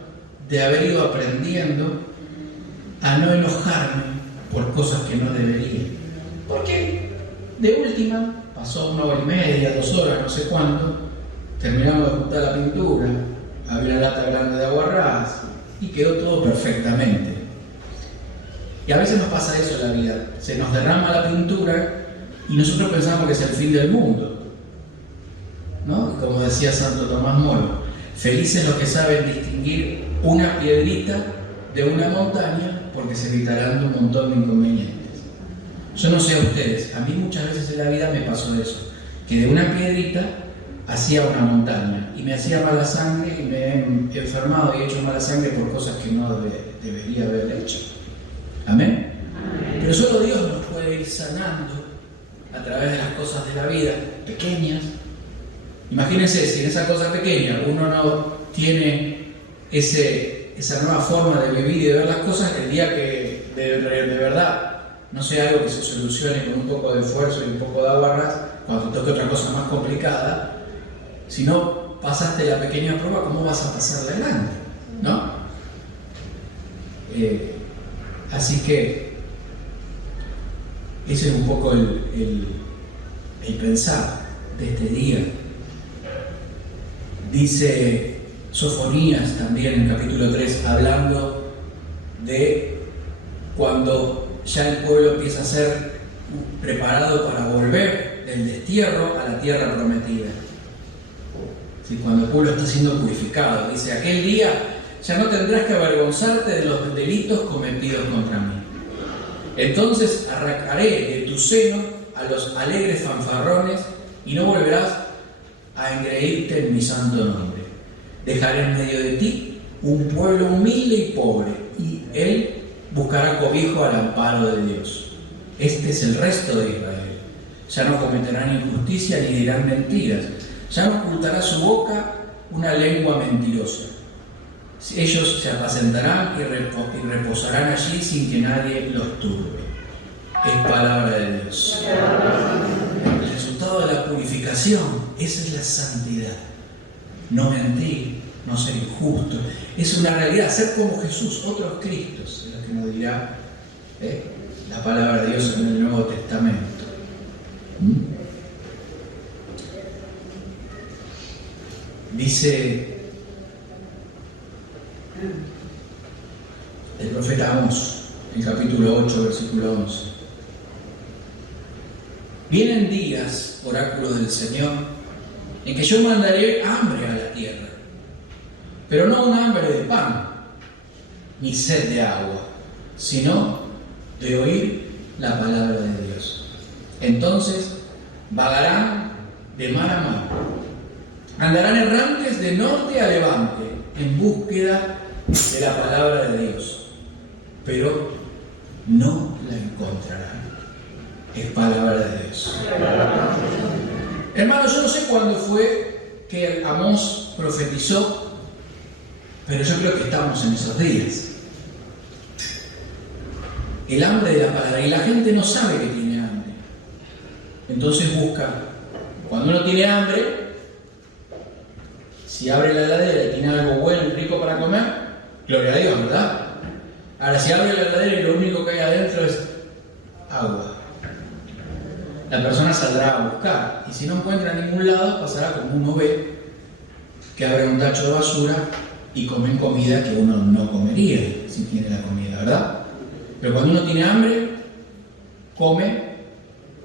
de haber ido aprendiendo a no enojarme por cosas que no debería. Porque de última pasó 1 hora y media, 2 horas, no sé cuánto, terminamos de juntar la pintura, había una lata grande de aguarrás y quedó todo perfectamente. Y a veces nos pasa eso en la vida, se nos derrama la pintura y nosotros pensamos que es el fin del mundo, ¿no? Como decía Santo Tomás Moro, felices los que saben distinguir una piedrita de una montaña porque se evitarán de un montón de inconvenientes. Yo no sé a ustedes, a mí muchas veces en la vida me pasó eso, que de una piedrita hacía una montaña y me hacía mala sangre y me he enfermado y he hecho mala sangre por cosas que no debería haber hecho. ¿Amén? Amén. Pero solo Dios nos puede ir sanando a través de las cosas de la vida, pequeñas. Imagínense, si en esa cosa pequeña uno no tiene esa nueva forma de vivir y de ver las cosas, el día que de verdad no sea algo que se solucione con un poco de esfuerzo y un poco de aguarrás, cuando te toque otra cosa más complicada, si no pasaste la pequeña prueba, ¿cómo vas a pasar la grande? ¿No? Así que ese es un poco el pensar de este día. Dice Sofonías también en capítulo 3, hablando de cuando ya el pueblo empieza a ser preparado para volver del destierro a la tierra prometida. ¿Sí? Cuando el pueblo está siendo purificado, dice, aquel día ya no tendrás que avergonzarte de los delitos cometidos contra mí. Entonces arrancaré de tu seno a los alegres fanfarrones y no volverás a engreírte en mi santo nombre. Dejaré en medio de ti un pueblo humilde y pobre, y él buscará cobijo al amparo de Dios. Este es el resto de Israel. Ya no cometerán injusticia ni dirán mentiras. Ya no ocultará su boca una lengua mentirosa. Ellos se apacentarán y reposarán allí sin que nadie los turbe. Es palabra de Dios. El resultado de la purificación, esa es la santidad. No mentir, no ser injusto. Es una realidad, ser como Jesús, otros Cristos, es lo que nos dirá la palabra de Dios en el Nuevo Testamento. Dice el profeta Amós, en capítulo 8, versículo 11. Vienen días, oráculo del Señor, en que yo mandaré hambre a la tierra, pero no un hambre de pan, ni sed de agua, sino de oír la palabra de Dios. Entonces vagarán de mar a mar, andarán errantes de norte a levante, en búsqueda de la palabra de Dios, pero no la encontrarán. Es palabra de Dios. Hermanos, yo no sé cuándo fue que Amós profetizó, pero yo creo que estamos en esos días. El hambre de la palabra, y la gente no sabe que tiene hambre. Entonces busca, cuando uno tiene hambre, si abre la heladera y tiene algo bueno y rico para comer, gloria a Dios, ¿verdad? Ahora, si abre la heladera y lo único que hay adentro es agua, la persona saldrá a buscar, y si no encuentra en ningún lado, pasará como uno ve, que abre un tacho de basura y comen comida que uno no comería si tiene la comida, ¿verdad? Pero cuando uno tiene hambre, come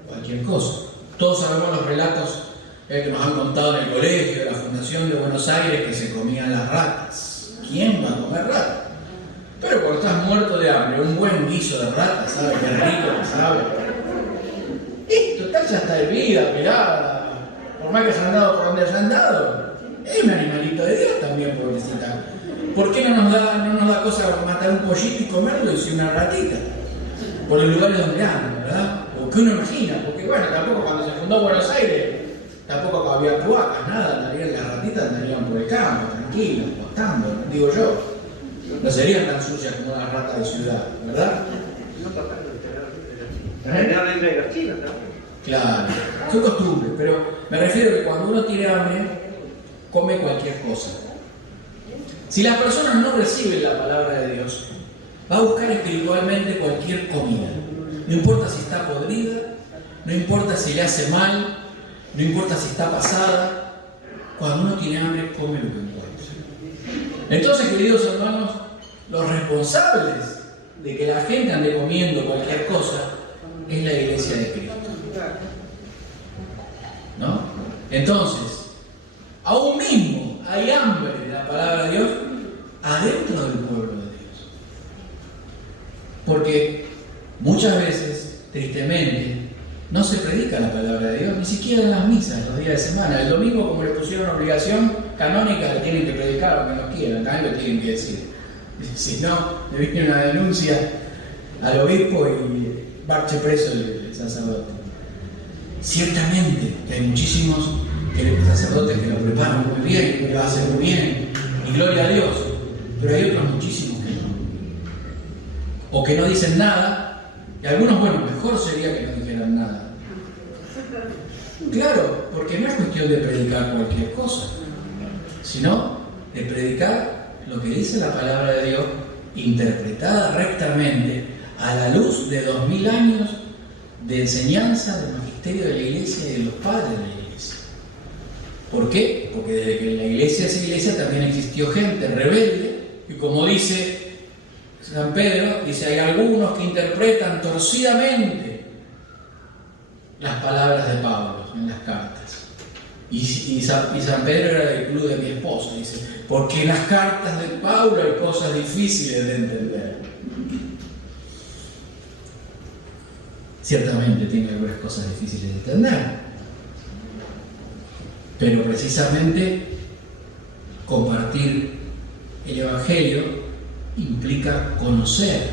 cualquier cosa. Todos sabemos los relatos que nos han contado en el colegio, de la Fundación de Buenos Aires, que se comían las ratas. ¿Quién va a comer ratas? Pero cuando estás muerto de hambre, un buen guiso de rata, ¿sabe? Qué rico que sabe. Y total ya está hervida, pelada, por más que se han dado por donde se han dado. Es un animalito de Dios también, pobrecita. ¿Por qué no nos da cosa matar un pollito y comerlo y si una ratita? Por los lugares donde andan, ¿verdad? O que uno imagina, porque bueno, tampoco cuando se fundó Buenos Aires, tampoco había cloacas, nada, las ratitas andarían por el campo, tranquilos, postando, digo yo. No serían tan sucias como las ratas de ciudad, ¿verdad? Generalmente de los chinos también. Claro, son costumbres, pero me refiero que cuando uno tiene hambre, come cualquier cosa. Si las personas no reciben la palabra de Dios, va a buscar espiritualmente cualquier comida. No importa si está podrida, no importa si le hace mal, no importa si está pasada. Cuando uno tiene hambre, come lo que encuentra. Entonces, queridos hermanos, los responsables de que la gente ande comiendo cualquier cosa es la iglesia de Cristo, ¿no? Entonces, aún mismo hay hambre de la palabra de Dios adentro del pueblo de Dios. Porque muchas veces, tristemente, no se predica la palabra de Dios, ni siquiera en las misas, los días de semana. El domingo, como le pusieron obligación canónica, le tienen que predicar, aunque no quieran, también lo tienen que decir. Si no, le viene una denuncia al obispo y marche preso el sacerdote. Ciertamente que hay muchísimos sacerdotes que lo preparan muy bien, que lo hacen muy bien, y gloria a Dios, pero hay otros muchísimos que no. O que no dicen nada, y algunos, bueno, mejor sería que no dijeran nada. Claro, porque no es cuestión de predicar cualquier cosa, sino de predicar lo que dice la palabra de Dios, interpretada rectamente a la luz de 2000 años de enseñanza del magisterio de la iglesia y de los padres de la iglesia. ¿Por qué? Porque desde que la iglesia es iglesia también existió gente rebelde, y como dice San Pedro, dice, hay algunos que interpretan torcidamente las palabras de Pablo en las cartas. Y San Pedro era del club de mi esposa, dice, porque en las cartas de Pablo hay cosas difíciles de entender. Ciertamente tiene algunas cosas difíciles de entender, pero precisamente compartir el Evangelio implica conocer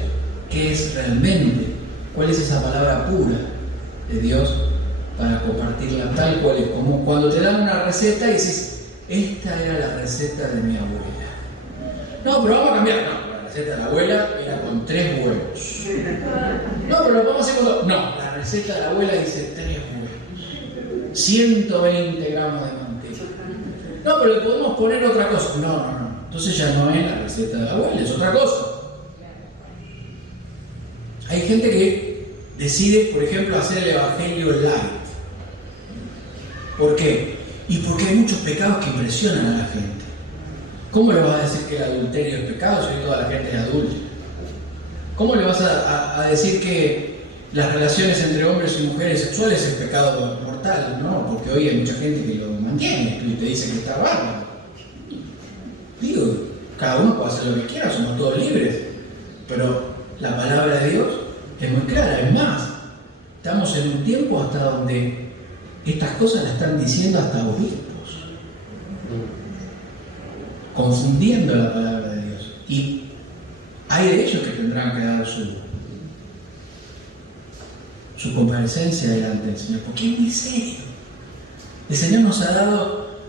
qué es realmente, cuál es esa palabra pura de Dios para compartirla tal cual es, como cuando te dan una receta y dices, esta era la receta de mi abuela. No, pero vamos a cambiar. No, la receta de la abuela era con 3 huevos. No, pero lo vamos a hacer con 2. No, la receta de la abuela dice 3 huevos, 120 gramos de manteca. No, pero le podemos poner otra cosa. No. Entonces ya no es la receta de la abuela, es otra cosa. Hay gente que decide, por ejemplo, hacer el Evangelio light. ¿Por qué? Y porque hay muchos pecados que impresionan a la gente. ¿Cómo le vas a decir que el adulterio es pecado si hoy toda la gente es adúltera? ¿Cómo le vas a decir que las relaciones entre hombres y mujeres sexuales es pecado mortal? No, porque hoy hay mucha gente que lo mantiene y te dice que está bárbaro. Digo, cada uno puede hacer lo que quiera, somos todos libres. Pero la palabra de Dios es muy clara. Es más, estamos en un tiempo hasta donde estas cosas las están diciendo hasta obispos, confundiendo la palabra de Dios. Y hay de ellos que tendrán que dar su comparecencia delante del Señor, porque es muy serio. El Señor nos ha dado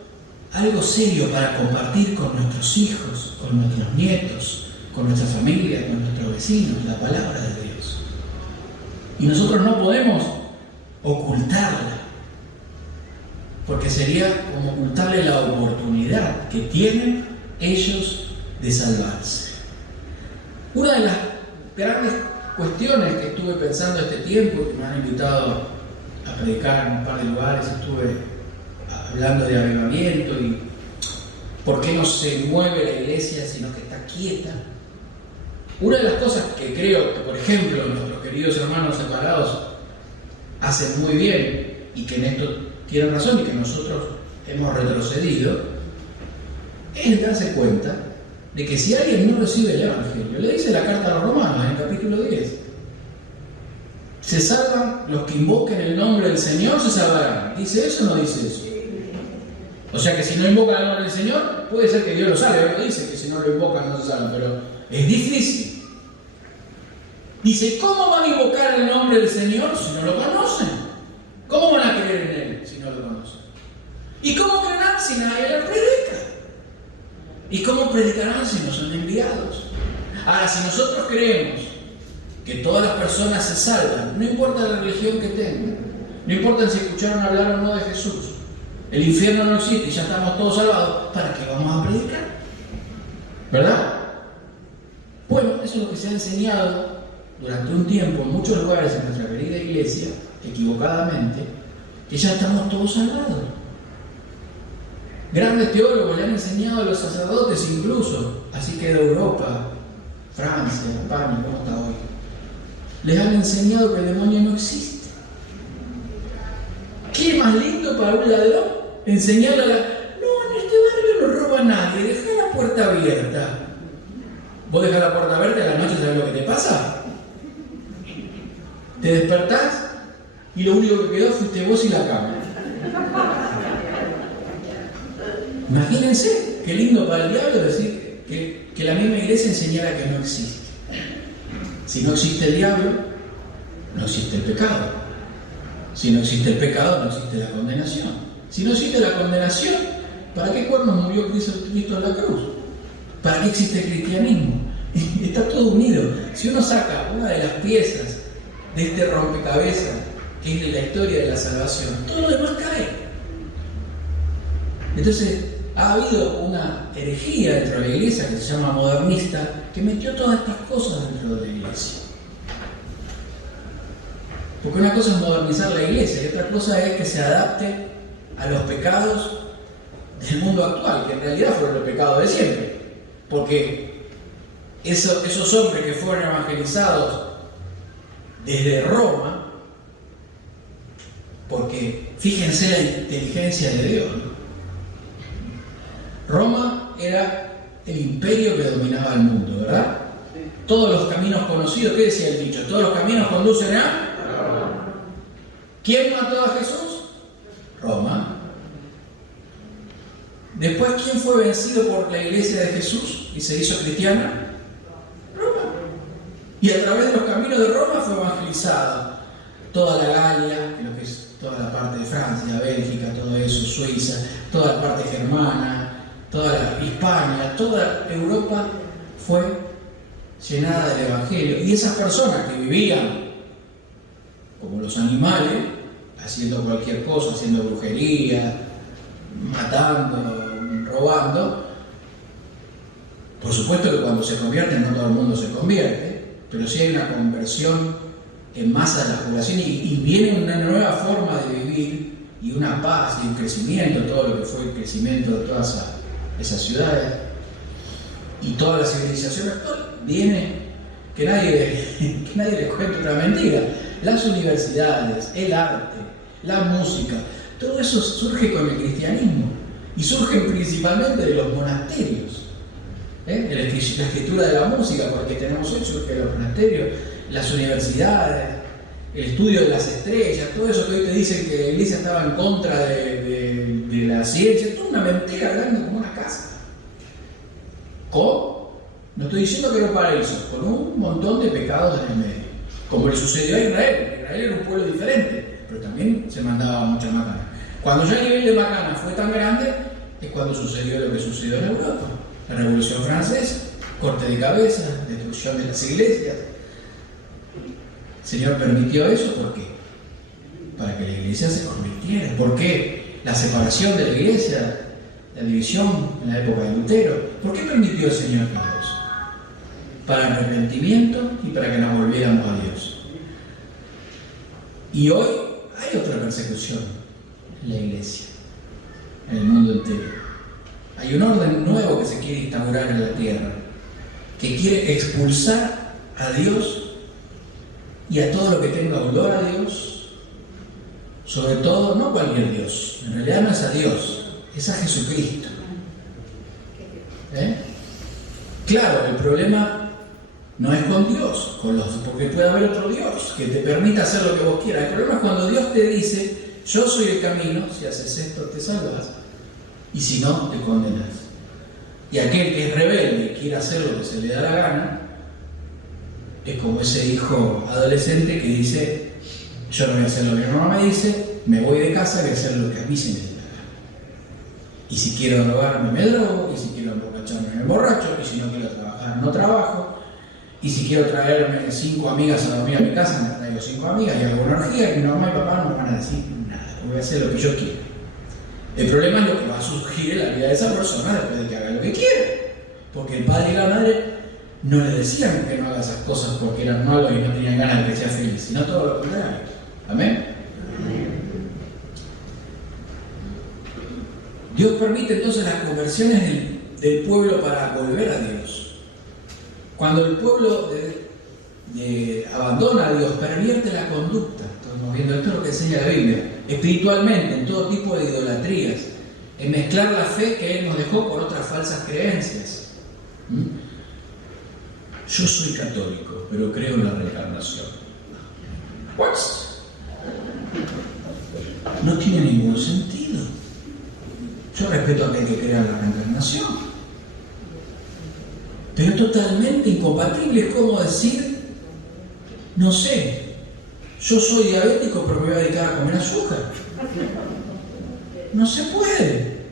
algo serio para compartir con nuestros hijos, con nuestros nietos, con nuestra familia, con nuestros vecinos, la palabra de Dios. Y nosotros no podemos ocultarla, porque sería como ocultarle la oportunidad que tienen ellos de salvarse. Una de las grandes cuestiones que estuve pensando este tiempo, que me han invitado a predicar en un par de lugares, estuve hablando de avivamiento y por qué no se mueve la iglesia sino que está quieta. Una de las cosas que creo que, por ejemplo, nuestros queridos hermanos separados hacen muy bien y que en esto tienen razón y que nosotros hemos retrocedido, es darse cuenta de que si alguien no recibe el Evangelio, le dice la carta a los Romanos en el capítulo 10, se salvan los que invoquen el nombre del Señor, se salvarán. ¿Dice eso o no dice eso? O sea que si no invocan el nombre del Señor, puede ser que Dios lo salve. No dice que si no lo invocan no se salvan, pero es difícil. Dice, ¿cómo van a invocar el nombre del Señor si no lo conocen? ¿Cómo van a creer en Él si no lo conocen? ¿Y cómo creerán si nadie les predica? ¿Y cómo predicarán si no son enviados? Ahora, si nosotros creemos que todas las personas se salvan, no importa la religión que tengan, no importa si escucharon hablar o no de Jesús, el infierno no existe y ya estamos todos salvados, ¿para qué vamos a predicar? ¿Verdad? Bueno, eso es lo que se ha enseñado durante un tiempo en muchos lugares en nuestra querida iglesia, equivocadamente, que ya estamos todos salvados. Grandes teólogos le han enseñado a los sacerdotes incluso, así que de Europa, Francia, España, ¿cómo está hoy? Les han enseñado que el demonio no existe. ¿Qué más lindo para un ladrón? Enseñarle a la... No, en este barrio no roba nadie, deja la puerta abierta. ¿Vos dejás la puerta abierta y a la noche sabés lo que te pasa? Te despertás y lo único que quedó fuiste vos y la cama. Imagínense, qué lindo para el diablo decir que la misma iglesia enseñara que no existe. Si no existe el diablo, no existe el pecado. Si no existe el pecado, no existe la condenación. Si no existe la condenación, ¿para qué cuernos murió Cristo en la cruz? ¿Para qué existe el cristianismo? Está todo unido. Si uno saca una de las piezas de este rompecabezas, que es la historia de la salvación, todo lo demás cae. Entonces, ha habido una herejía dentro de la iglesia que se llama modernista, que metió todas estas cosas dentro de la iglesia. Porque una cosa es modernizar la iglesia y otra cosa es que se adapte a los pecados del mundo actual, que en realidad fueron los pecados de siempre. Porque esos hombres que fueron evangelizados desde Roma, porque fíjense la inteligencia de Dios, ¿no? Roma era el imperio que dominaba el mundo, ¿verdad? Todos los caminos conocidos, ¿qué decía el dicho? Todos los caminos conducen a Roma. ¿Quién mató a Jesús? Roma. Después, ¿quién fue vencido por la iglesia de Jesús y se hizo cristiana? Roma. Y a través de los caminos de Roma fue evangelizado toda la Galia, lo que es toda la parte de Francia, Bélgica, todo eso, Suiza, toda la parte germana, toda la Hispania, toda Europa fue llenada del Evangelio. Y esas personas que vivían como los animales, haciendo cualquier cosa, haciendo brujería, matando, robando, por supuesto que cuando se convierten no todo el mundo se convierte, pero sí hay una conversión en masa de la población y viene una nueva forma de vivir y una paz y un crecimiento, todo lo que fue el crecimiento de todas esas ciudades y toda la civilización actual, viene que nadie les cuente otra mentira. Las universidades, el arte, la música, todo eso surge con el cristianismo y surge principalmente de los monasterios. La escritura de la música, porque tenemos hoy, surge de los monasterios, las universidades, el estudio de las estrellas, todo eso que hoy te dicen que la iglesia estaba en contra de la ciencia, es toda una mentira, hablando como una casa. No estoy diciendo que no paraíso, con un montón de pecados en el medio, como le sucedió a Israel. Israel era un pueblo diferente, pero también se mandaba mucha macana. Cuando ya el nivel de macana fue tan grande, es cuando sucedió lo que sucedió en Europa. La Revolución Francesa, corte de cabeza, destrucción de las iglesias. El Señor permitió eso, ¿por qué? Para que la iglesia se convirtiera. ¿Por qué? La separación de la iglesia, la división en la época de Lutero. ¿Por qué permitió el Señor todo eso? Para arrepentimiento y para que nos volviéramos a Dios. Y hoy hay otra persecución en la iglesia, en el mundo entero. Hay un orden nuevo que se quiere instaurar en la tierra, que quiere expulsar a Dios y a todo lo que tenga olor a Dios, sobre todo, no cualquier Dios, en realidad no es a Dios, es a Jesucristo. Claro, el problema no es con Dios, porque puede haber otro Dios que te permita hacer lo que vos quieras. El problema es cuando Dios te dice, yo soy el camino, si haces esto te salvas, y si no, te condenas. Y aquel que es rebelde y quiere hacer lo que se le da la gana, es como ese hijo adolescente que dice, yo no voy a hacer lo que mi mamá me dice, me voy de casa, voy a hacer lo que a mí se me dé la gana. Y si quiero drogarme, me drogo, y si quiero emborracharme, me emborracho, y si no quiero trabajar, no trabajo, y si quiero traerme 5 amigas a dormir a mi casa, me traigo 5 amigas y hago una orgía, y mi mamá y papá no me van a decir nada, voy a hacer lo que yo quiero. El problema es lo que va a surgir en la vida de esa persona después de que haga lo que quiere. Porque el padre y la madre no le decían que no haga esas cosas porque eran malos y no tenían ganas de que sea feliz, sino todo lo contrario. ¿Amén? Dios permite entonces las conversiones del pueblo para volver a Dios. Cuando el pueblo abandona a Dios, pervierte la conducta. Estamos viendo esto es lo que enseña la Biblia. Espiritualmente, en todo tipo de idolatrías, en mezclar la fe que Él nos dejó por otras falsas creencias. Yo soy católico, pero creo en la reencarnación. ¿What? No tiene ningún sentido. Yo respeto a aquel que crea en la reencarnación, pero es totalmente incompatible. Es como decir, no sé, yo soy diabético pero me voy a dedicar a comer azúcar. No se puede.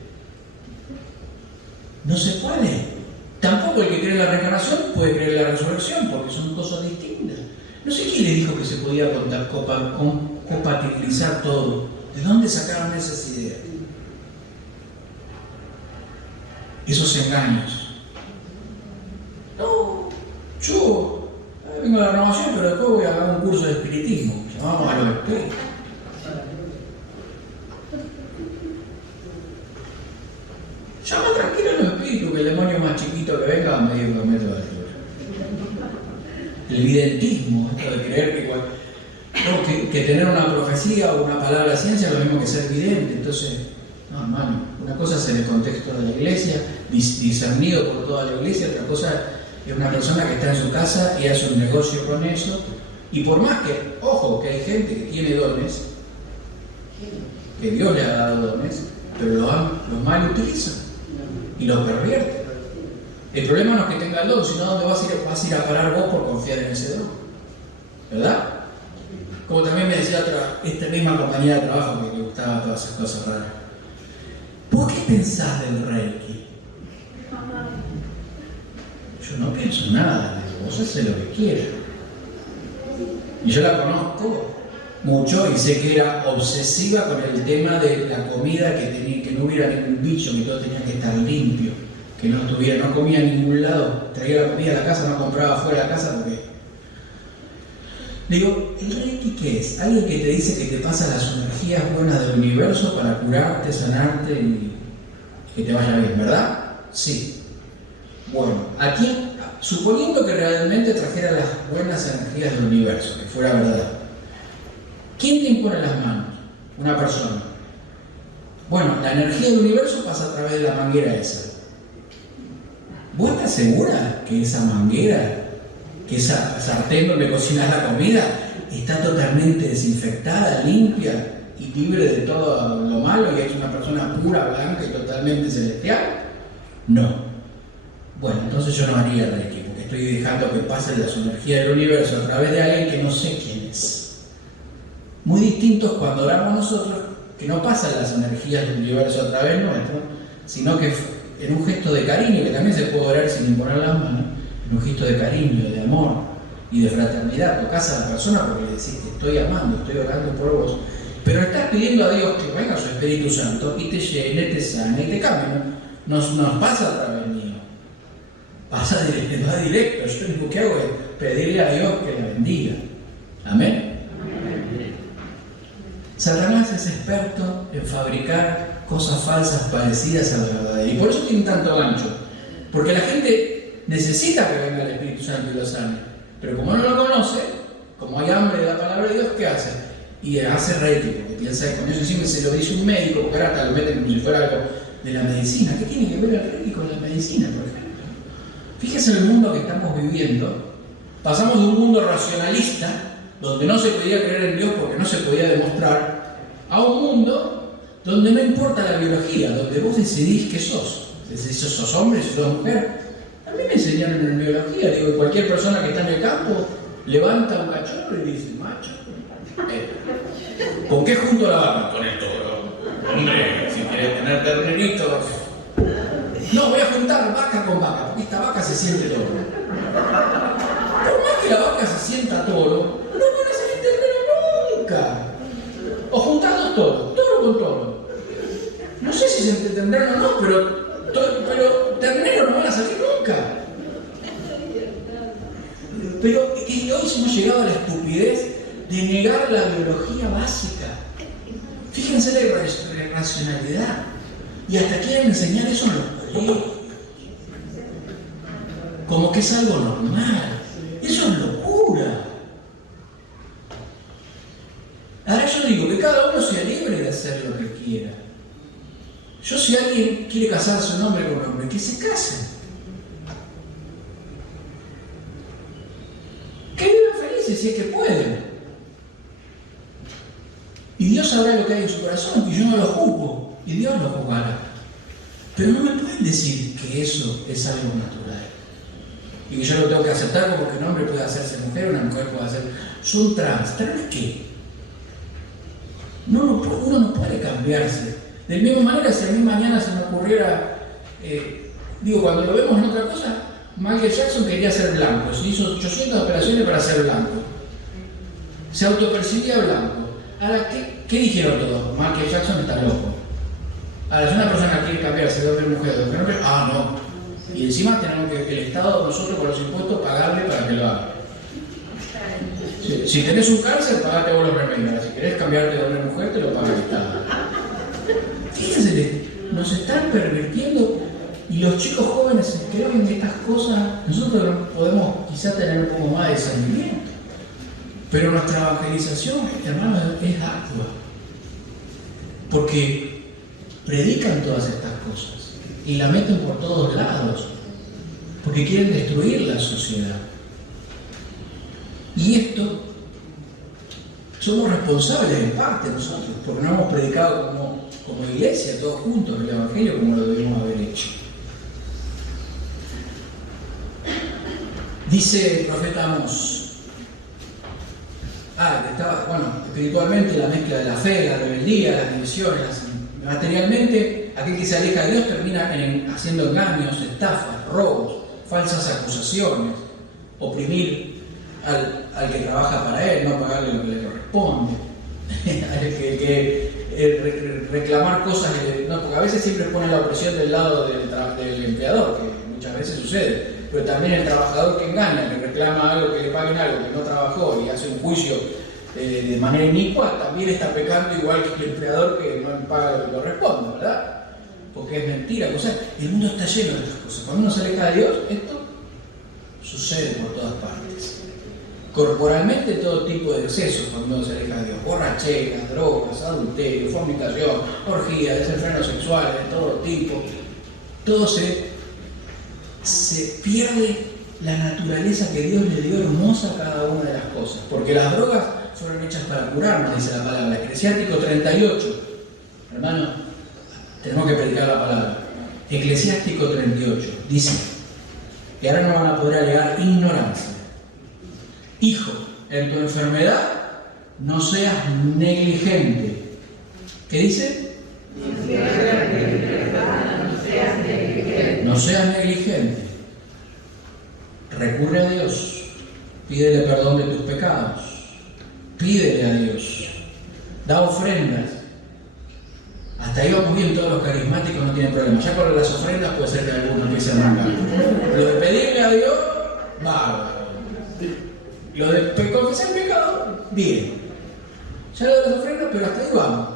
No se puede. Tampoco el que cree en la reencarnación puede creer en la resurrección, porque son cosas distintas. No sé quién le dijo que se podía compatibilizar todo. ¿De dónde sacaron esas ideas? Esos engaños. No, yo vengo a la renovación, pero después voy a dar un curso de espiritismo. Llamamos a los espíritus. Llama tranquilo a los espíritus, que el demonio más chiquito que venga a medio kilómetro de altura. El evidentismo, esto de creer que tener una profecía o una palabra de ciencia es lo mismo que ser vidente. Entonces, no, hermano, una cosa es el contexto de la iglesia, discernido por toda la iglesia, otra cosa es una persona que está en su casa y hace un negocio con eso. Y por más que, ojo, que hay gente que tiene dones, que Dios le ha dado dones, pero los mal utilizan y los pervierten. El problema no es que tenga el don, sino dónde vas a ir a parar vos por confiar en ese don. ¿Verdad? Como también me decía esta misma compañía de trabajo que le gustaba todas esas cosas raras. ¿Vos qué pensás del Reiki? Yo no pienso nada, vos haces lo que quieras. Y yo la conozco mucho y sé que era obsesiva con el tema de la comida, que no hubiera ningún bicho, que todo tenía que estar limpio, que no comía en ningún lado, traía la comida a la casa, no compraba fuera de la casa porque Digo, ¿el Reiki qué es? Alguien que te dice que te pasa las energías buenas del universo para curarte, sanarte y que te vaya bien, ¿verdad? Sí. Bueno, aquí, suponiendo que realmente trajera las buenas energías del universo, que fuera verdad, ¿quién te impone las manos? Una persona. Bueno, la energía del universo pasa a través de la manguera esa. ¿Vos estás segura que esa manguera, que esa sartén donde cocinas la comida, está totalmente desinfectada, limpia y libre de todo lo malo y es una persona pura, blanca y totalmente celestial? No. Bueno, entonces yo no haría Reiki, porque estoy dejando que pase la energía del universo a través de alguien que no sé quién es. Muy distintos cuando oramos nosotros, que no pasan las energías del universo a través nuestro, sino que en un gesto de cariño, que también se puede orar sin imponer las manos, en un gesto de cariño, de amor y de fraternidad, tocas a la persona porque le decís, te estoy amando, estoy orando por vos, pero estás pidiendo a Dios que venga su Espíritu Santo y te llene, te sane y te cambie. Nos pasa a través mío, pasa directo, va directo. Yo lo único que hago es pedirle a Dios que la bendiga. Amén. Satanás es experto en fabricar cosas falsas parecidas a la verdad, y por eso tiene tanto gancho, porque la gente necesita que venga el Espíritu Santo y lo sane, pero como no lo conoce, como hay hambre de la palabra de Dios, ¿qué hace? Y hace Reiki, porque piensa que con eso encima se lo dice un médico, porque ahora hasta lo meten como si fuera algo de la medicina. ¿Qué tiene que ver el Reiki con la medicina, por ejemplo? Fíjese el mundo que estamos viviendo. Pasamos de un mundo racionalista, donde no se podía creer en Dios porque no se podía demostrar, a un mundo donde no importa la biología, donde vos decidís qué sos. Si sos hombre, si sos mujer. A mí me enseñaron en biología, digo, que cualquier persona que está en el campo levanta un cachorro y dice, macho. ¿Con qué junto la vaca? Con el toro. Hombre, si quieres tener terneritos. No, voy a juntar vaca con vaca, porque esta vaca se siente toro. Por más que la vaca se sienta toro, no van a salir ternero nunca. O juntar dos toros, toro con toro. No sé si se entenderán o no, pero ternero no van a salir nunca. Pero hoy hemos llegado a la estupidez de negar la biología básica. Fíjense la irracionalidad. Y hasta quieren enseñar eso en los colegios. Como que es algo normal. Eso es locura. Ahora yo digo que cada uno sea libre de hacer lo que quiera. Yo, si alguien quiere casarse un hombre con un hombre, que se case. Que vivan felices si es que pueden. Y Dios sabrá lo que hay en su corazón, y yo no lo juzgo, y Dios lo juzgará. Pero no me pueden decir que eso es algo natural. Y que yo lo tengo que aceptar como que un hombre puede hacerse mujer, una mujer puede hacer... Son trans. ¿Trans qué? Uno no puede cambiarse. De la misma manera, si a mí mañana se me ocurriera... cuando lo vemos en otra cosa, Michael Jackson quería ser blanco. Se hizo 800 operaciones para ser blanco. Se autopercibía blanco. Ahora, ¿qué dijeron todos? Michael Jackson está loco. Ahora, si una persona quiere cambiarse de hombre a mujer, de hombre, no. Y encima tenemos que el Estado, nosotros con los impuestos, pagarle para que lo haga. Si tenés un cáncer, pagate vos los remedios. Si querés cambiarte de hombre a mujer, te lo paga el Estado. Fíjense, nos están pervirtiendo y los chicos jóvenes creen que estas cosas, nosotros podemos quizás tener un poco más de discernimiento. Pero nuestra evangelización, hermanos, es ardua. Porque predican todas estas cosas y la meten por todos lados. Porque quieren destruir la sociedad. Y esto, somos responsables en parte nosotros, porque no hemos predicado como iglesia, todos juntos, el Evangelio como lo debimos haber hecho. Dice el profeta Amós, espiritualmente la mezcla de la fe, la rebeldía, las divisiones, materialmente, aquel que se aleja de Dios termina haciendo engaños, estafas, robos, falsas acusaciones, oprimir al que trabaja para él, no pagarle lo que le corresponde, reclamar cosas, porque a veces siempre pone la opresión del lado del empleador, que muchas veces sucede. pero también el trabajador que engaña, que reclama algo, que le paguen algo, que no trabajó y hace un juicio de manera inicua, también está pecando igual que el empleador que no paga lo que corresponde, ¿verdad? Porque es mentira. O sea, el mundo está lleno de estas cosas. Cuando uno se aleja de Dios, esto sucede por todas partes. Corporalmente, todo tipo de excesos cuando uno se aleja de Dios: borracheras, drogas, adulterio, fornicación, orgías, desenfrenos sexuales de todo tipo. Todo se pierde la naturaleza que Dios le dio hermosa a cada una de las cosas. Porque las drogas fueron hechas para curarnos, dice la palabra. Eclesiástico 38. Hermano, tenemos que predicar la palabra. Eclesiástico 38 dice que ahora no van a poder alegar ignorancia. Hijo, en tu enfermedad no seas negligente. ¿Qué dice? No seas negligente. Recurre a Dios. Pídele perdón de tus pecados. Pídele a Dios. Da ofrendas. Hasta ahí vamos bien, todos los carismáticos no tienen problema. Ya con las ofrendas puede ser que algunos empiecen a arrancar. Lo de pedirle a Dios, bárbaro. Lo de confesar el pecado, bien. Ya lo de las ofrendas, pero hasta ahí vamos.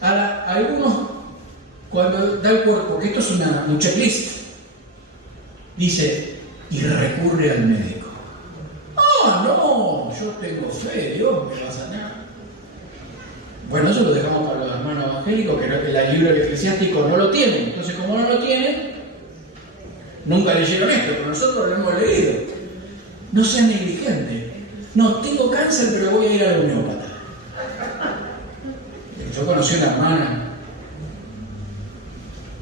Ahora, algunos, cuando da el cuerpo, porque esto es un checklist, dice, y recurre al médico. Ah, no, yo tengo fe, Dios me va a sanar. Bueno, eso lo dejamos para los hermanos evangélicos, que el libro del Eclesiástico no lo tienen. Entonces, como no lo tienen, nunca leyeron esto, pero nosotros lo hemos leído. No seas negligente. No, tengo cáncer, pero voy a ir al homeópata. Yo conocí una hermana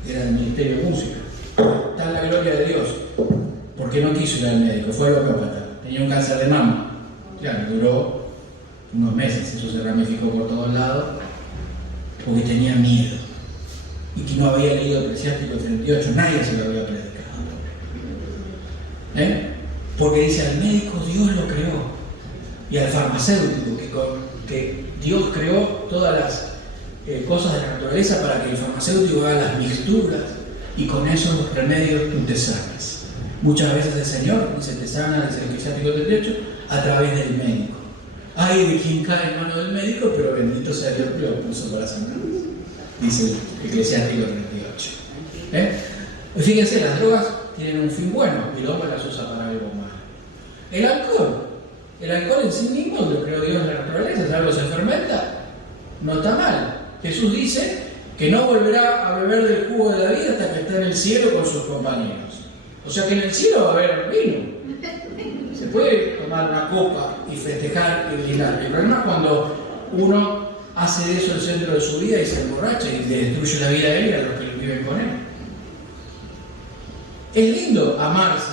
que era del Ministerio de Música. Está en la gloria de Dios, porque no quiso ir al médico, fue al homeópata. Tenía un cáncer de mama. Claro, duró unos meses, eso se ramificó por todos lados, porque tenía miedo. Y que no había leído Eclesiástico 38, nadie se lo había predicado. Porque dice, al médico Dios lo creó, y al farmacéutico, que Dios creó todas las cosas de la naturaleza para que el farmacéutico haga las mixturas, y con esos remedios tú te sanas. Muchas veces el Señor dice, te sana, dice el Eclesiástico 38, a través del médico. Ay de quien cae en mano del médico, pero bendito sea Dios que lo puso para sanar, dice el Eclesiástico 38. Fíjense, las drogas tienen un fin bueno y el hombre las usa para algo malo. El alcohol en sí mismo lo creó Dios en la naturaleza, si algo se fermenta, no está mal. Jesús dice que no volverá a beber del jugo de la vida hasta que esté en el cielo con sus compañeros. O sea que en el cielo va a haber vino. Se puede tomar una copa y festejar y brindar. El problema es cuando uno hace de eso el centro de su vida y se emborracha y le destruye la vida a él y a los que viven con él. Es lindo amarse,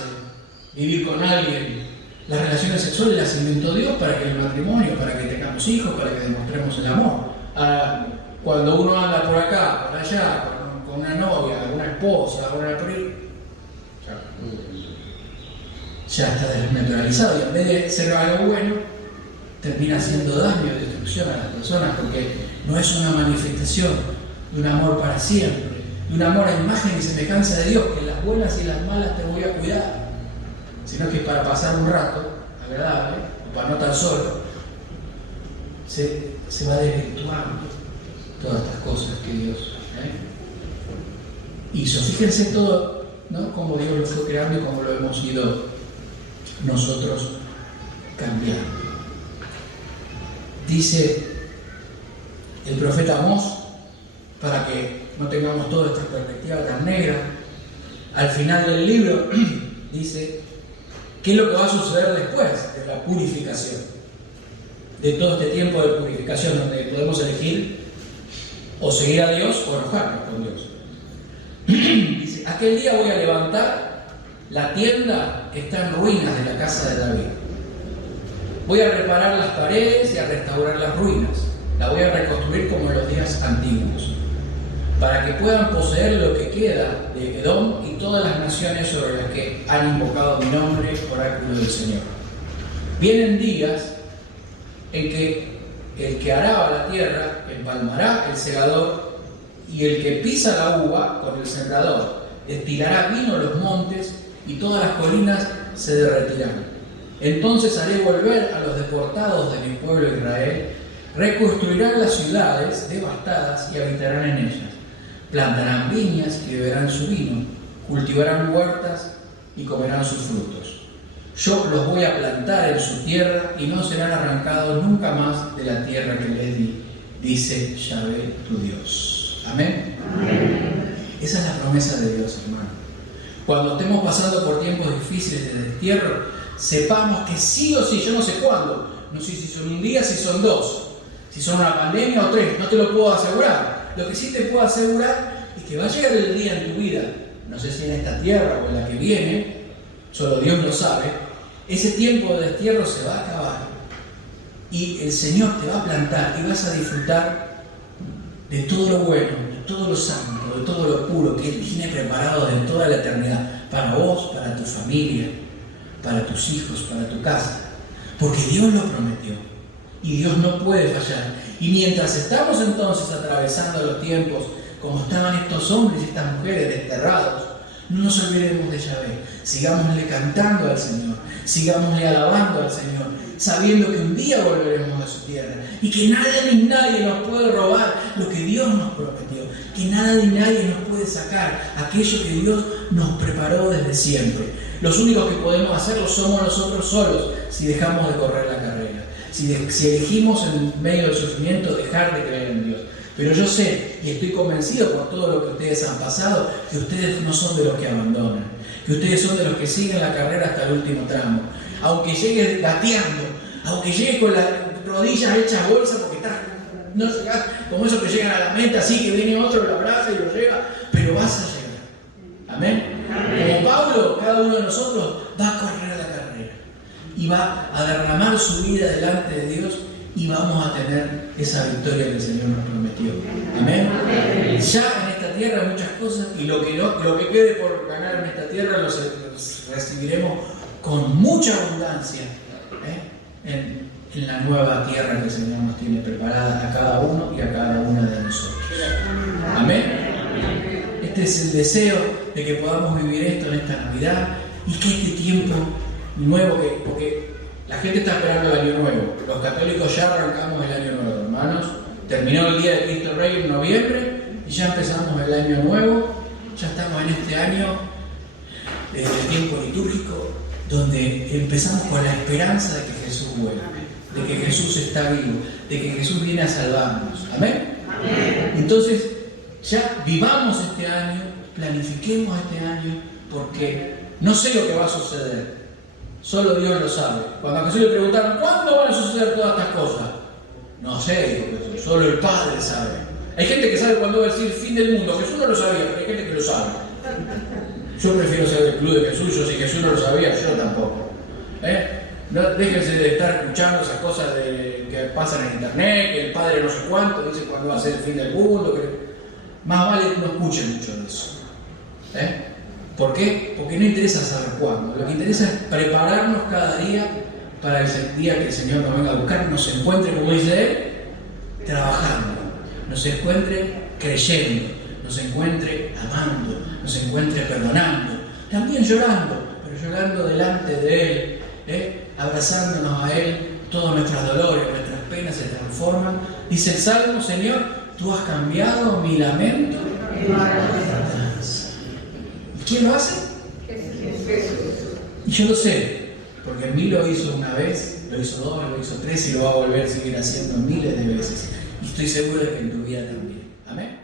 vivir con alguien. Las relaciones sexuales las inventó Dios para que el matrimonio, para que tengamos hijos, para que demostremos el amor. Ahora, cuando uno anda por acá, por allá, con una novia, una esposa, una prima, ya está desnaturalizado y en vez de ser algo bueno, termina haciendo daño y destrucción a las personas, porque no es una manifestación de un amor para siempre, de un amor a imagen y semejanza de Dios, que en las buenas y las malas te voy a cuidar, sino que para pasar un rato agradable, o para no estar solo, se va desvirtuando todas estas cosas que Dios hizo. Fíjense todo, ¿no? Cómo Dios lo fue creando y cómo lo hemos ido nosotros cambiando. Dice el profeta Amós, para que no tengamos toda esta perspectiva tan negra, al final del libro dice qué es lo que va a suceder después de la purificación, de todo este tiempo de purificación donde podemos elegir o seguir a Dios o enojarnos con Dios. Dice, aquel día voy a levantar la tienda que está en ruinas de la casa de David. Voy a reparar las paredes y a restaurar las ruinas. La voy a reconstruir como en los días antiguos, para que puedan poseer lo que queda de Edom y todas las naciones sobre las que han invocado mi nombre, oráculo del Señor. Vienen días en que el que araba la tierra empalmará el segador, y el que pisa la uva con el sembrador destilará vino en los montes y todas las colinas se derretirán. Entonces haré volver a los deportados de mi pueblo Israel, reconstruirán las ciudades devastadas y habitarán en ellas. Plantarán viñas y beberán su vino, cultivarán huertas y comerán sus frutos. Yo los voy a plantar en su tierra y no serán arrancados nunca más de la tierra que les di, dice Yahvé tu Dios. Amén. Amén. Esa es la promesa de Dios, hermano. Cuando estemos pasando por tiempos difíciles de destierro, sepamos que sí o sí, yo no sé cuándo, no sé si son un día, si son dos, si son una pandemia o tres, no te lo puedo asegurar. Lo que sí te puedo asegurar es que va a llegar el día en tu vida, no sé si en esta tierra o en la que viene, solo Dios lo sabe, ese tiempo de destierro se va a acabar y el Señor te va a plantar y vas a disfrutar de todo lo bueno, de todo lo santo, de todo lo puro que Él tiene preparado de toda la eternidad, para vos, para tu familia, para tus hijos, para tu casa, porque Dios lo prometió y Dios no puede fallar. Y mientras estamos entonces atravesando los tiempos como estaban estos hombres y estas mujeres desterrados, no nos olvidemos de Yahvé, sigámosle cantando al Señor, sigámosle alabando al Señor, sabiendo que un día volveremos a su tierra y que nada ni nadie nos puede robar lo que Dios nos prometió, que nada ni nadie nos puede sacar aquello que Dios nos preparó desde siempre. Los únicos que podemos hacerlo somos nosotros solos si dejamos de correr la carrera, si elegimos en medio del sufrimiento dejar de creer en Dios. Pero yo sé y estoy convencido por todo lo que ustedes han pasado, que ustedes no son de los que abandonan, que ustedes son de los que siguen la carrera hasta el último tramo. Aunque llegues gateando, aunque llegues con las rodillas hechas bolsa porque estás, no llegás, como esos que llegan a la meta, así que viene otro, lo abraza y lo lleva, pero vas a llegar. Amén. Como Pablo, cada uno de nosotros va a correr la carrera y va a derramar su vida delante de Dios y vamos a tener esa victoria que el Señor nos prometió. Amén. Ya en esta tierra hay muchas cosas y lo que quede por ganar en esta tierra los recibiremos con mucha abundancia en la nueva tierra que el Señor nos tiene preparada a cada uno y a cada una de nosotros. Amén. Este es el deseo de que podamos vivir esto en esta Navidad y que este tiempo nuevo, porque la gente está esperando el año nuevo. Los católicos ya arrancamos el año nuevo, hermanos. Terminó el día de Cristo Rey en noviembre y ya empezamos el año nuevo. Ya estamos en este año del tiempo litúrgico, donde empezamos con la esperanza de que Jesús vuelve, de que Jesús está vivo, de que Jesús viene a salvarnos. ¿Amén? Amén. Entonces, ya vivamos este año, planifiquemos este año, porque no sé lo que va a suceder. Solo Dios lo sabe. Cuando a Jesús le preguntaron, ¿cuándo van a suceder todas estas cosas? No sé, dijo Jesús, solo el Padre sabe. Hay gente que sabe cuándo va a decir el fin del mundo. Jesús no lo sabía, pero hay gente que lo sabe. Yo prefiero ser del club de Jesús, si Jesús no lo sabía, yo tampoco. No, déjense de estar escuchando esas cosas que pasan en internet, que el Padre no sé cuánto dice cuándo va a ser el fin del mundo. Más vale no escuchen mucho de eso. ¿Por qué? Porque no interesa saber cuándo. Lo que interesa es prepararnos cada día para el día que el Señor nos venga a buscar, nos encuentre, como dice Él, trabajando, nos encuentre creyendo, nos encuentre amando, nos encuentre perdonando, también llorando, pero llorando delante de Él, abrazándonos a Él. Todos nuestros dolores, nuestras penas se transforman. Dice el Salmo, Señor, tú has cambiado mi lamento en danza. ¿Quién lo hace? Y yo lo sé, porque en mí lo hizo una vez, lo hizo dos, lo hizo tres y lo va a volver a seguir haciendo miles de veces. Y estoy seguro de que en tu vida también. Amén.